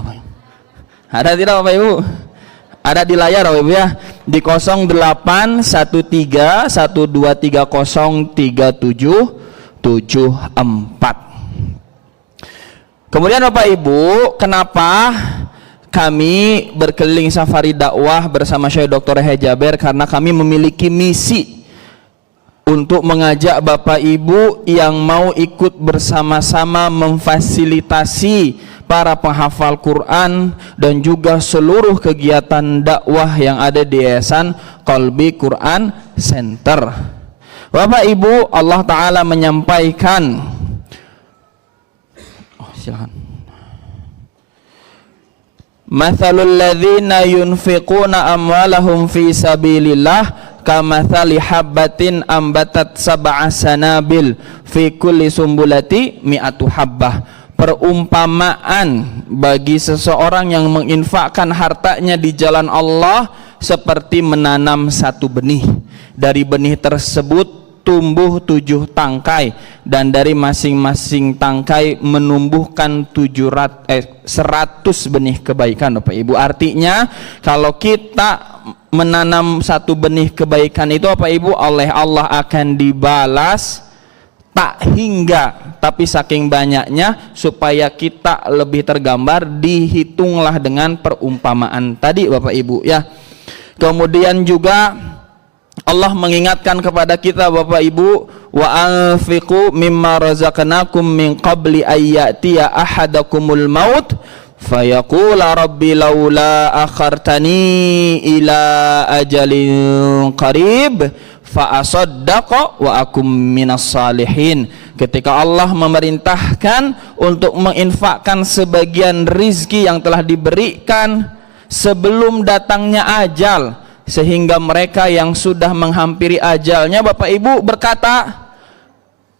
Ada tidak Bapak Ibu? Ada di layar Bapak Ibu ya, di 081312303774. Kemudian Bapak Ibu, kenapa kami berkeliling safari dakwah bersama Syekh Dr. Yahya Jaber? Karena kami memiliki misi untuk mengajak Bapak Ibu yang mau ikut bersama-sama memfasilitasi para penghafal Quran dan juga seluruh kegiatan dakwah yang ada di Yayasan Kolbi Quran Center. Bapak Ibu, Allah Ta'ala menyampaikan, silakan. Mathalul ladzina yunfiquna amwalahum fi sabilillah kamathali habbatin ambatat sab'a sanabil fi kulli sumbulati mi'atu habbah. Perumpamaan bagi seseorang yang menginfakkan hartanya di jalan Allah seperti menanam satu benih. Dari benih tersebut tumbuh 7 tangkai, dan dari masing-masing tangkai menumbuhkan 100 benih kebaikan, Bapak Ibu. Artinya kalau kita menanam satu benih kebaikan itu, Bapak Ibu, oleh Allah akan dibalas tak hingga tapi saking banyaknya supaya kita lebih tergambar, dihitunglah dengan perumpamaan tadi Bapak Ibu ya. Kemudian juga Allah mengingatkan kepada kita Bapak Ibu, wa anfiqu mimma razaqnakum min qabli ayyatiya ahadakumul maut fayaqula rabbi laula akhartani ila ajalin qarib fa asaddaqa wa akum minas salihin. Ketika Allah memerintahkan untuk menginfakkan sebagian rizki yang telah diberikan sebelum datangnya ajal, sehingga mereka yang sudah menghampiri ajalnya Bapak Ibu berkata,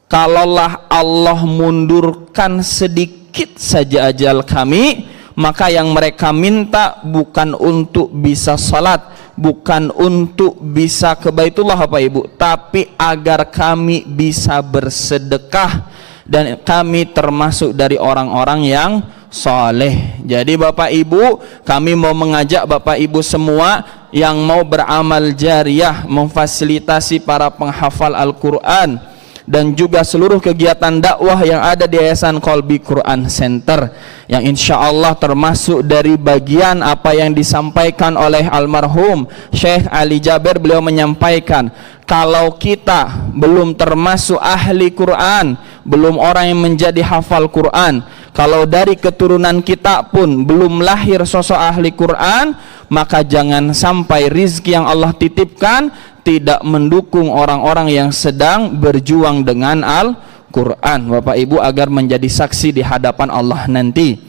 kalaulah Allah mundurkan sedikit saja ajal kami, maka yang mereka minta bukan untuk bisa salat, bukan untuk bisa ke Baitullah Bapak Ibu, tapi agar kami bisa bersedekah dan kami termasuk dari orang-orang yang soleh. Jadi Bapak Ibu, kami mau mengajak Bapak Ibu semua yang mau beramal jariah, memfasilitasi para penghafal Al-Quran dan juga seluruh kegiatan dakwah yang ada di Yayasan Qalbi Quran Center, yang insya Allah termasuk dari bagian apa yang disampaikan oleh almarhum Syekh Ali Jaber. Beliau menyampaikan, kalau kita belum termasuk ahli Quran, belum orang yang menjadi hafal Quran, kalau dari keturunan kita pun belum lahir sosok ahli Quran, maka jangan sampai rizki yang Allah titipkan tidak mendukung orang-orang yang sedang berjuang dengan Al-Quran Bapak Ibu, agar menjadi saksi di hadapan Allah nanti.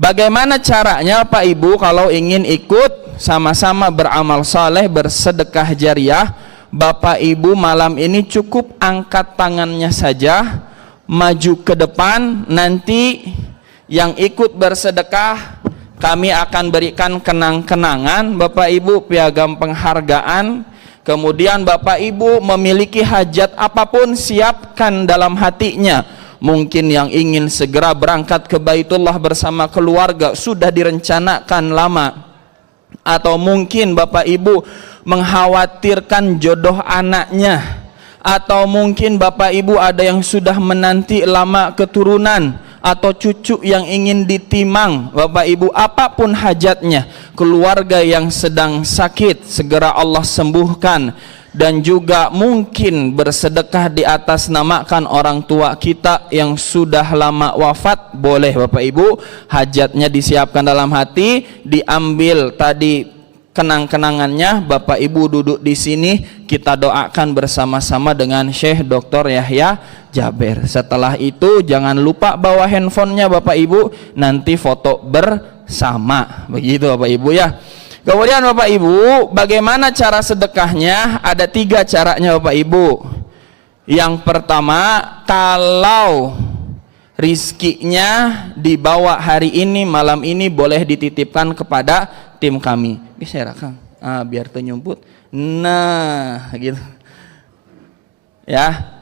Bagaimana caranya Pak Ibu kalau ingin ikut sama-sama beramal saleh, bersedekah jariah? Bapak Ibu malam ini cukup angkat tangannya saja, maju ke depan. Nanti yang ikut bersedekah kami akan berikan kenang-kenangan Bapak Ibu, piagam penghargaan. Kemudian Bapak Ibu memiliki hajat apapun, siapkan dalam hatinya. Mungkin yang ingin segera berangkat ke Baitullah bersama keluarga sudah direncanakan lama, atau mungkin Bapak Ibu mengkhawatirkan jodoh anaknya, atau mungkin Bapak Ibu ada yang sudah menanti lama keturunan atau cucu yang ingin ditimang. Bapak Ibu, apapun hajatnya, keluarga yang sedang sakit segera Allah sembuhkan, dan juga mungkin bersedekah di atas namakan orang tua kita yang sudah lama wafat, boleh Bapak Ibu, hajatnya disiapkan dalam hati, diambil tadi kenang-kenangannya. Bapak Ibu duduk di sini, kita doakan bersama-sama dengan Syekh Dr. Yahya Jaber. Setelah itu jangan lupa bawa handphonenya Bapak Ibu, nanti foto bersama, begitu Bapak Ibu ya. Kemudian Bapak Ibu, bagaimana cara sedekahnya? Ada 3 caranya Bapak Ibu. Yang pertama, kalau rizkinya dibawa hari ini, malam ini, boleh dititipkan kepada tim kami. Bisa ya Kang? Biar ternyumput. Nah, gitu. Ya,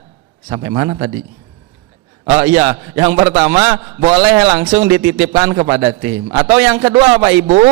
sampai mana tadi? Oh iya, yang pertama boleh langsung dititipkan kepada tim. Atau yang kedua Bapak Ibu,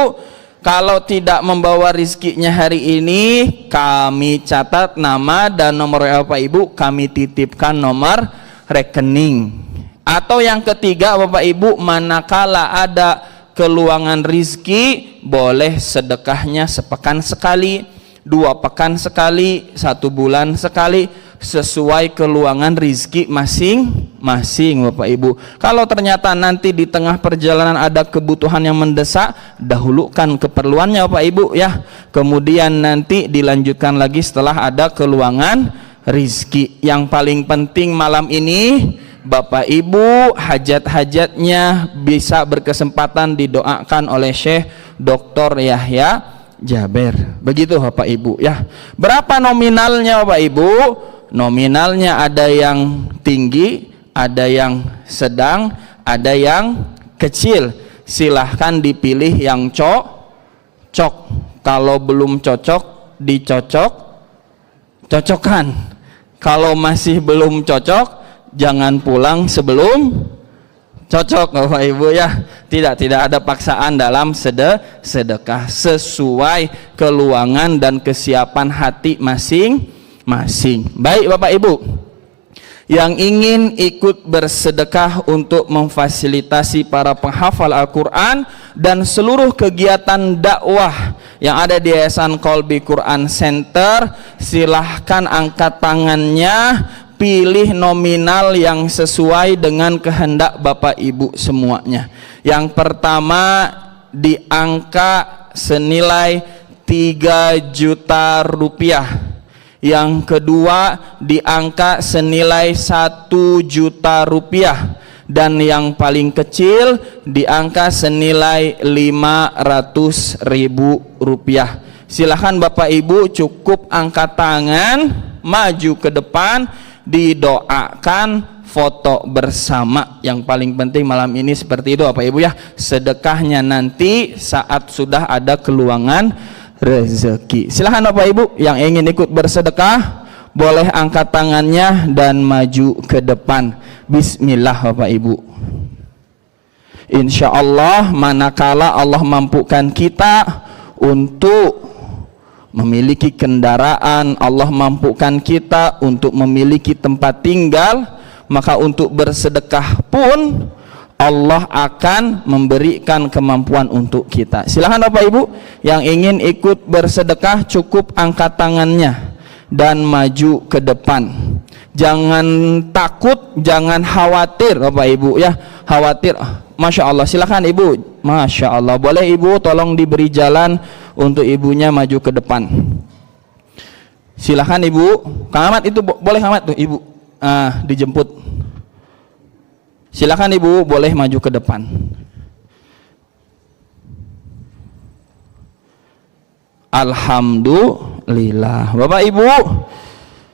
kalau tidak membawa rizkinya hari ini, kami catat nama dan nomor Bapak Ibu, kami titipkan nomor rekening. Atau yang ketiga Bapak Ibu, manakala ada keluangan rizki, boleh sedekahnya sepekan sekali, 2 pekan sekali, 1 bulan sekali, sesuai keluangan rizki masing-masing Bapak Ibu. Kalau ternyata nanti di tengah perjalanan ada kebutuhan yang mendesak, dahulukan keperluannya Bapak Ibu ya, kemudian nanti dilanjutkan lagi setelah ada keluangan rizki. Yang paling penting malam ini Bapak Ibu, hajat-hajatnya bisa berkesempatan didoakan oleh Syekh Dr. Yahya Jaber. Begitu Bapak Ibu ya. Berapa nominalnya Bapak Ibu? Nominalnya ada yang tinggi, ada yang sedang, ada yang kecil. Silahkan dipilih yang cocok. Kalau belum cocok, cocokkan. Kalau masih belum cocok, jangan pulang sebelum cocok Bapak Ibu ya. Tidak ada paksaan dalam sedekah, sesuai keluangan dan kesiapan hati masing-masing. Baik Bapak Ibu, yang ingin ikut bersedekah untuk memfasilitasi para penghafal Al-Quran dan seluruh kegiatan dakwah yang ada di Yayasan Qalbi Quran Center, silahkan angkat tangannya, pilih nominal yang sesuai dengan kehendak Bapak Ibu semuanya. Yang pertama di angka senilai 3 juta rupiah. Yang kedua di angka senilai 1 juta rupiah, dan yang paling kecil di angka senilai 500.000 rupiah. Silahkan Bapak Ibu cukup angkat tangan, maju ke depan, didoakan foto bersama. Yang paling penting malam ini seperti itu Bapak Ibu ya, sedekahnya nanti saat sudah ada keluangan rezeki. Silahkan Bapak Ibu yang ingin ikut bersedekah boleh angkat tangannya dan maju ke depan. Bismillah Bapak Ibu. Insya Allah manakala Allah mampukan kita untuk memiliki kendaraan, Allah mampukan kita untuk memiliki tempat tinggal, maka untuk bersedekah pun Allah akan memberikan kemampuan untuk kita. Silahkan Bapak Ibu yang ingin ikut bersedekah cukup angkat tangannya dan maju ke depan. Jangan takut, jangan khawatir Bapak Ibu ya. Khawatir, Masya Allah, silahkan Ibu. Masya Allah, boleh Ibu tolong diberi jalan untuk ibunya maju ke depan. Silahkan Ibu. Kang Ahmad itu boleh, Kang Ahmad tuh Ibu dijemput. Silakan Ibu boleh maju ke depan. Alhamdulillah. Bapak Ibu,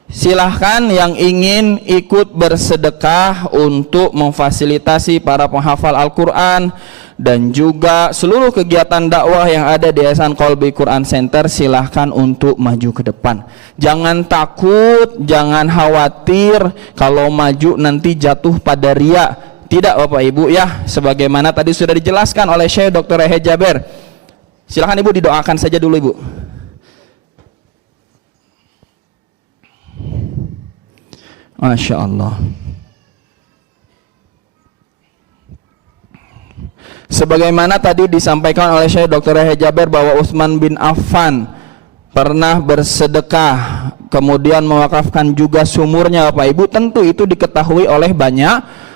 silahkan yang ingin ikut bersedekah untuk memfasilitasi para penghafal Al-Quran dan juga seluruh kegiatan dakwah yang ada di Yayasan Qalbi Quran Center, silahkan untuk maju ke depan. Jangan takut, jangan khawatir kalau maju nanti jatuh pada ria. Tidak Bapak Ibu ya, sebagaimana tadi sudah dijelaskan oleh Syekh Dr. Yahya Jaber. Silahkan Ibu didoakan saja dulu Ibu. Masya Allah. Sebagaimana tadi disampaikan oleh Syekh Dr. Yahya Jaber bahwa Utsman bin Affan pernah bersedekah kemudian mewakafkan juga sumurnya Bapak Ibu, tentu itu diketahui oleh banyak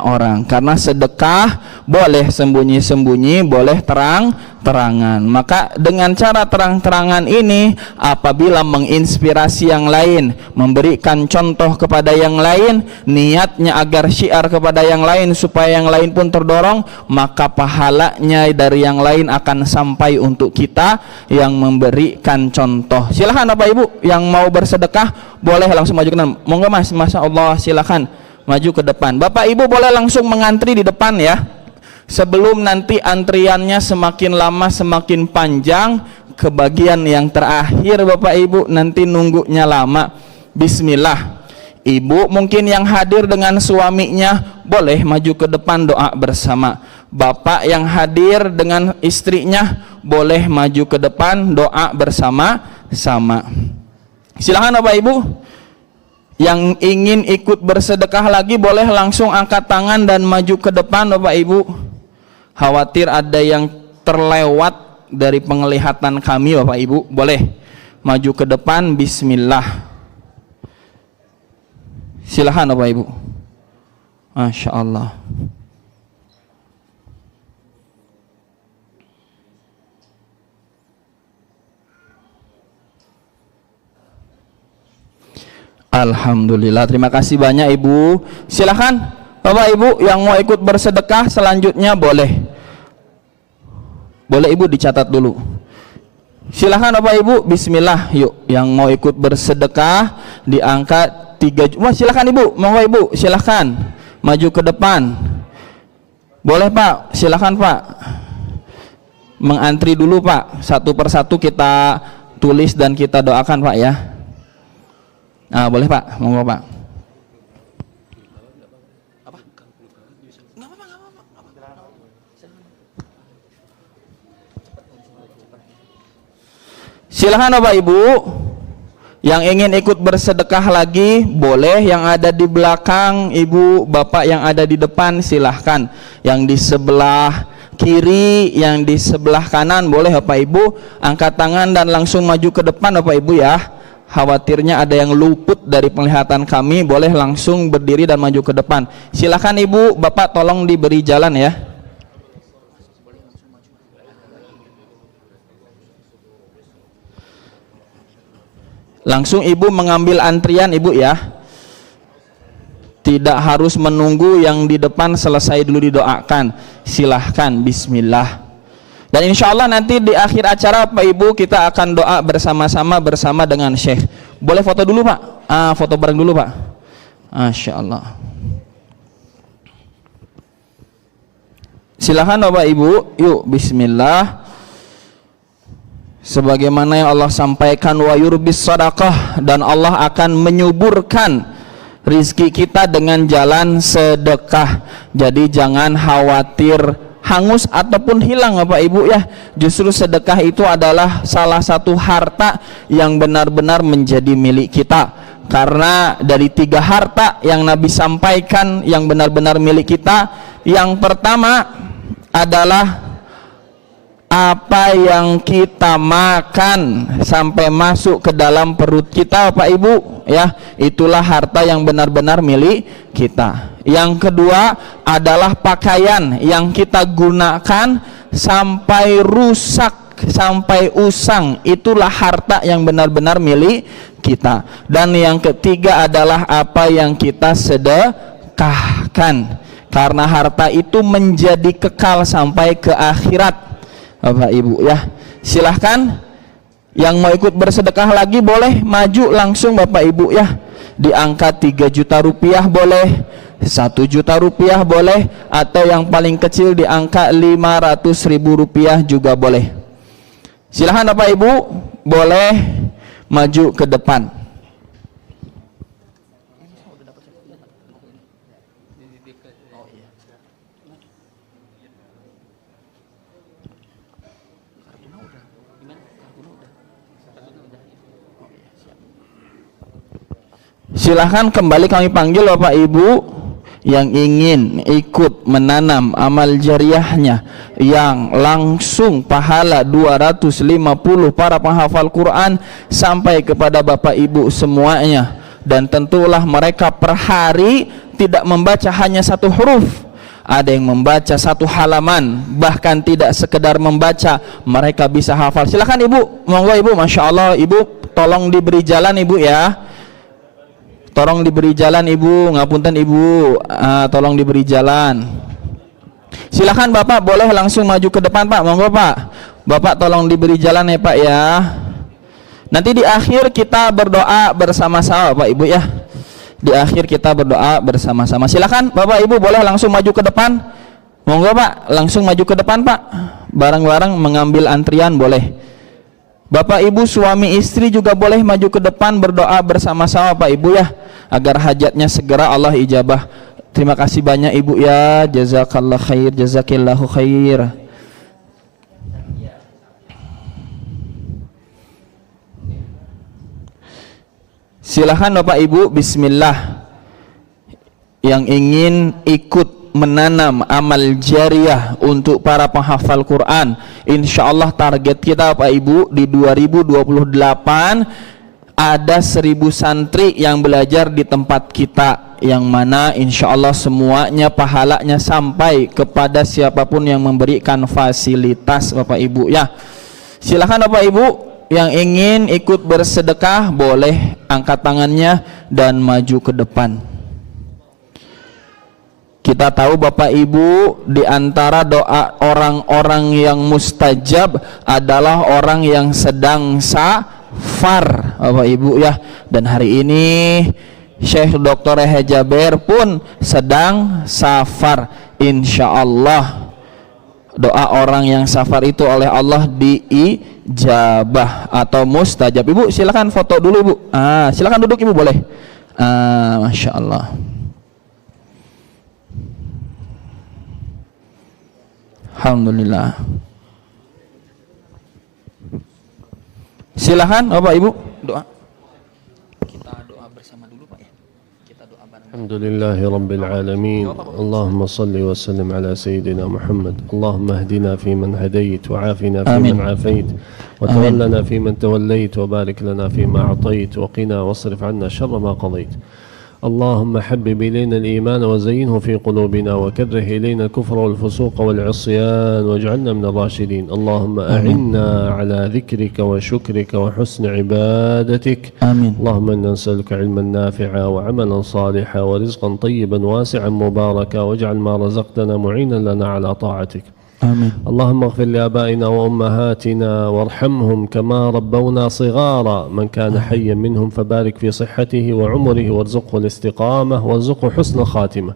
orang, karena sedekah boleh sembunyi-sembunyi, boleh terang-terangan. Maka dengan cara terang-terangan ini, apabila menginspirasi yang lain, memberikan contoh kepada yang lain, niatnya agar syiar kepada yang lain supaya yang lain pun terdorong, maka pahalanya dari yang lain akan sampai untuk kita yang memberikan contoh. Silahkan Bapak Ibu yang mau bersedekah boleh langsung maju ke depan. Monggo Mas, Masya Allah, silahkan maju ke depan. Bapak Ibu boleh langsung mengantri di depan ya, sebelum nanti antriannya semakin lama semakin panjang ke bagian yang terakhir Bapak Ibu nanti nunggunya lama. Bismillah. Ibu mungkin yang hadir dengan suaminya boleh maju ke depan doa bersama. Bapak yang hadir dengan istrinya boleh maju ke depan doa bersama-sama. Silakan Bapak Ibu. Yang ingin ikut bersedekah lagi boleh langsung angkat tangan dan maju ke depan Bapak Ibu. Khawatir ada yang terlewat dari penglihatan kami Bapak Ibu, boleh maju ke depan. Bismillah. Silahkan Bapak Ibu. Masya Allah. Alhamdulillah, terima kasih banyak Ibu. Silahkan Bapak Ibu yang mau ikut bersedekah selanjutnya boleh. Boleh Ibu dicatat dulu. Silahkan Bapak Ibu, bismillah. Yuk yang mau ikut bersedekah diangkat 3 juta. Wah, silahkan Ibu, monggo Ibu, silahkan maju ke depan. Boleh Pak, silahkan Pak. Mengantri dulu Pak, satu persatu kita tulis dan kita doakan Pak ya. Nah, boleh Pak, monggo Pak. Silahkan Bapak Ibu Yang ingin ikut bersedekah lagi boleh, yang ada di belakang, ibu, bapak yang ada di depan silahkan. Yang di sebelah kiri, yang di sebelah kanan boleh bapak ibu angkat tangan dan langsung maju ke depan bapak ibu ya. Khawatirnya ada yang luput dari penglihatan kami, boleh langsung berdiri dan maju ke depan. Silahkan ibu, bapak tolong diberi jalan ya. Langsung ibu mengambil antrian ibu ya. Tidak harus menunggu yang di depan selesai dulu didoakan. Silahkan, bismillah. Dan insya Allah nanti di akhir acara Pak Ibu kita akan doa bersama-sama bersama dengan Syekh. Boleh foto dulu Pak? Foto bareng dulu Pak. Masya Allah. Silahkan Bapak Ibu, yuk bismillah. Sebagaimana yang Allah sampaikan, wa yurbis sadaqah, dan Allah akan menyuburkan rizki kita dengan jalan sedekah. Jadi jangan khawatir hangus ataupun hilang Bapak Ibu ya. Justru sedekah itu adalah salah satu harta yang benar-benar menjadi milik kita. Karena dari 3 harta yang Nabi sampaikan yang benar-benar milik kita, yang pertama adalah apa yang kita makan sampai masuk ke dalam perut kita Bapak Ibu ya, itulah harta yang benar-benar milik kita. Yang kedua adalah pakaian yang kita gunakan sampai rusak, sampai usang, itulah harta yang benar-benar milik kita. Dan yang ketiga adalah apa yang kita sedekahkan, karena harta itu menjadi kekal sampai ke akhirat Bapak Ibu ya. Silahkan yang mau ikut bersedekah lagi boleh maju langsung Bapak Ibu ya. Di angka 3 juta rupiah boleh, 1 juta rupiah boleh, atau yang paling kecil di angka 500.000 rupiah juga boleh. Silahkan Bapak Ibu boleh maju ke depan. Silahkan kembali kami panggil Bapak Ibu yang ingin ikut menanam amal jariahnya yang langsung pahala 250 para penghafal Quran sampai kepada Bapak Ibu semuanya. Dan tentulah mereka per hari tidak membaca hanya 1 huruf, ada yang membaca 1 halaman, bahkan tidak sekedar membaca, mereka bisa hafal. Silahkan Ibu, monggo Ibu, Masya Allah Ibu, tolong diberi jalan Ibu ya. Tolong diberi jalan Ibu, ngapunten Ibu, tolong diberi jalan. Silakan Bapak boleh langsung maju ke depan Pak, monggo Pak. Bapak tolong diberi jalan ya Pak ya. Nanti di akhir kita berdoa bersama-sama Bapak Ibu ya. Di akhir kita berdoa bersama-sama. Silakan Bapak Ibu boleh langsung maju ke depan. Monggo Pak, langsung maju ke depan Pak. Bareng-bareng mengambil antrian boleh. Bapak Ibu suami istri juga boleh maju ke depan berdoa bersama-sama Pak Ibu ya, agar hajatnya segera Allah ijabah. Terima kasih banyak Ibu ya, jazakallah khair, jazakillahu khair. Silahkan Bapak Ibu, bismillah. Yang ingin ikut menanam amal jariah untuk para penghafal Quran, insya Allah target kita Pak Ibu di 2028 ada 1000 santri yang belajar di tempat kita, yang mana insya Allah semuanya pahalanya sampai kepada siapapun yang memberikan fasilitas Bapak Ibu ya. Silahkan Bapak Ibu yang ingin ikut bersedekah boleh angkat tangannya dan maju ke depan. Kita tahu Bapak Ibu, di antara doa orang-orang yang mustajab adalah orang yang sedang safar Bapak Ibu ya. Dan hari ini Syekh Dr. Yahya Jaber pun sedang safar. Insya Allah doa orang yang safar itu oleh Allah diijabah atau mustajab. Ibu silakan foto dulu Ibu. Silakan duduk Ibu boleh. Masya Allah. Alhamdulillah. Silahkan Bapak Ibu doa. الحمد لله رب العالمين. اللهم صل وسلم على سيدنا محمد. اللهم اهدنا فيمن هديت، وعافنا فيمن عافيت، وتولنا فيمن توليت، وبارك لنا فيما أعطيت، وقنا واصرف عنا شر ما قضيت. اللهم حبب إلينا الإيمان وزينه في قلوبنا، وكره إلينا الكفر والفسوق والعصيان، واجعلنا من الراشدين. اللهم أعنا على ذكرك وشكرك وحسن عبادتك. آمين. اللهم إنا نسألك علما نافعا وعملا صالحا ورزقا طيبا واسعا مباركا، واجعل ما رزقتنا معينا لنا على طاعتك. آمين. اللهم اغفر لآبائنا وأمهاتنا وارحمهم كما ربونا صغارا. من كان حيا منهم فبارك في صحته وعمره، وارزقه الاستقامة، وارزقه حسن الخاتمة.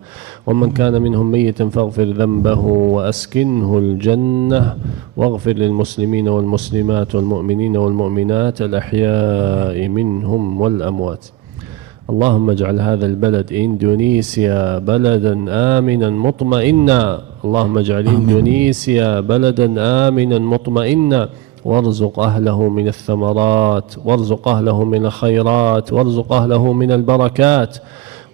ومن كان منهم ميتا فاغفر ذنبه وأسكنه الجنة، واغفر للمسلمين والمسلمات والمؤمنين والمؤمنات الأحياء منهم والأموات. اللهم اجعل هذا البلد إندونيسيا بلدا آمنا مطمئنا. اللهم اجعل إندونيسيا بلدا آمنا مطمئنا، وارزق أهله من الثمرات، وارزق أهله من الخيرات، وارزق أهله من البركات،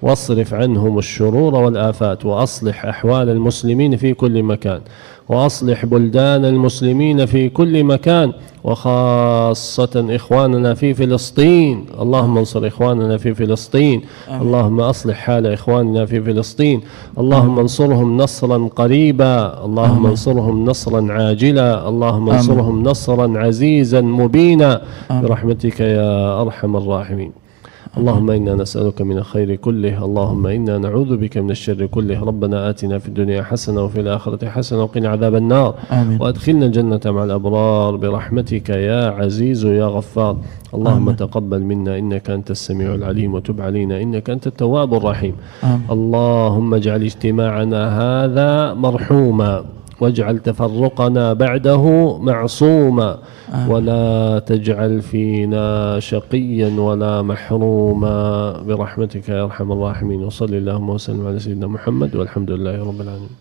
واصرف عنهم الشرور والآفات، وأصلح أحوال المسلمين في كل مكان، وأصلح بلدان المسلمين في كل مكان، وخاصة إخواننا في فلسطين. اللهم انصر إخواننا في فلسطين. اللهم أصلح حال إخواننا في فلسطين. اللهم انصرهم نصرا قريبا. اللهم انصرهم نصرا عاجلا. اللهم انصرهم نصرا عزيزا مبينا برحمتك يا أرحم الراحمين. اللهم إنا نسألك من الخير كله. اللهم إنا نعوذ بك من الشر كله. ربنا آتنا في الدنيا حسنة وفي الآخرة حسنة وقنا عذاب النار. آمين. وأدخلنا الجنة مع الأبرار برحمتك يا عزيز يا غفار. اللهم تقبل منا إنك أنت السميع العليم، وتب علينا إنك أنت التواب الرحيم. اللهم اجعل اجتماعنا هذا مرحوما، واجعل تفرقنا بعده معصوما، ولا تجعل فينا شقيا ولا محروما برحمتك يا أرحم الراحمين. وصل اللهم وسلم على سيدنا محمد، والحمد لله رب العالمين.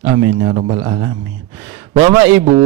Amin ya rabbal alamin. Bapak Ibu,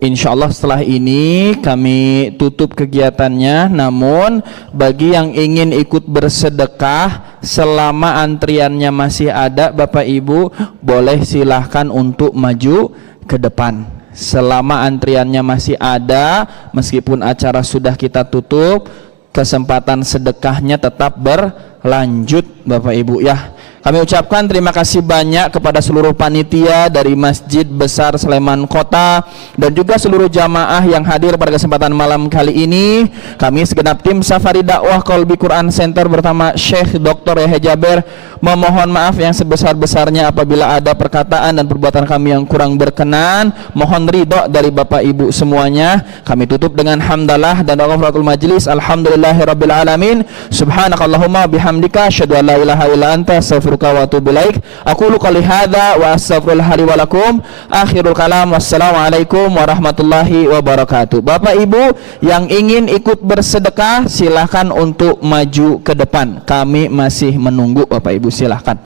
insya Allah setelah ini kami tutup kegiatannya. Namun bagi yang ingin ikut bersedekah selama antriannya masih ada, Bapak Ibu boleh silahkan untuk maju ke depan. Selama antriannya masih ada, meskipun acara sudah kita tutup, kesempatan sedekahnya tetap berlanjut Bapak Ibu ya. Kami ucapkan terima kasih banyak kepada seluruh panitia dari Masjid Besar Sleman Kota dan juga seluruh jamaah yang hadir pada kesempatan malam kali ini. Kami segenap tim Safari Dakwah Kolbi Quran Center bersama Syekh Dr. Yahya Jaber memohon maaf yang sebesar-besarnya apabila ada perkataan dan perbuatan kami yang kurang berkenan. Mohon ridho dari Bapak Ibu semuanya. Kami tutup dengan hamdalah dan ghafaratul majlis. Alhamdulillahirabbil alamin. Subhanakallahumma bihamdika asyhadu an la ilaha illa anta astaghfiruka wa atubu ilaik. Aqulu qouli hadza wa astaghfirullah li wa lakum. Akhirul kalam. Wassalamualaikum warahmatullahi wabarakatuh. Bapak Ibu yang ingin ikut bersedekah silahkan untuk maju ke depan. Kami masih menunggu Bapak Ibu, silahkan.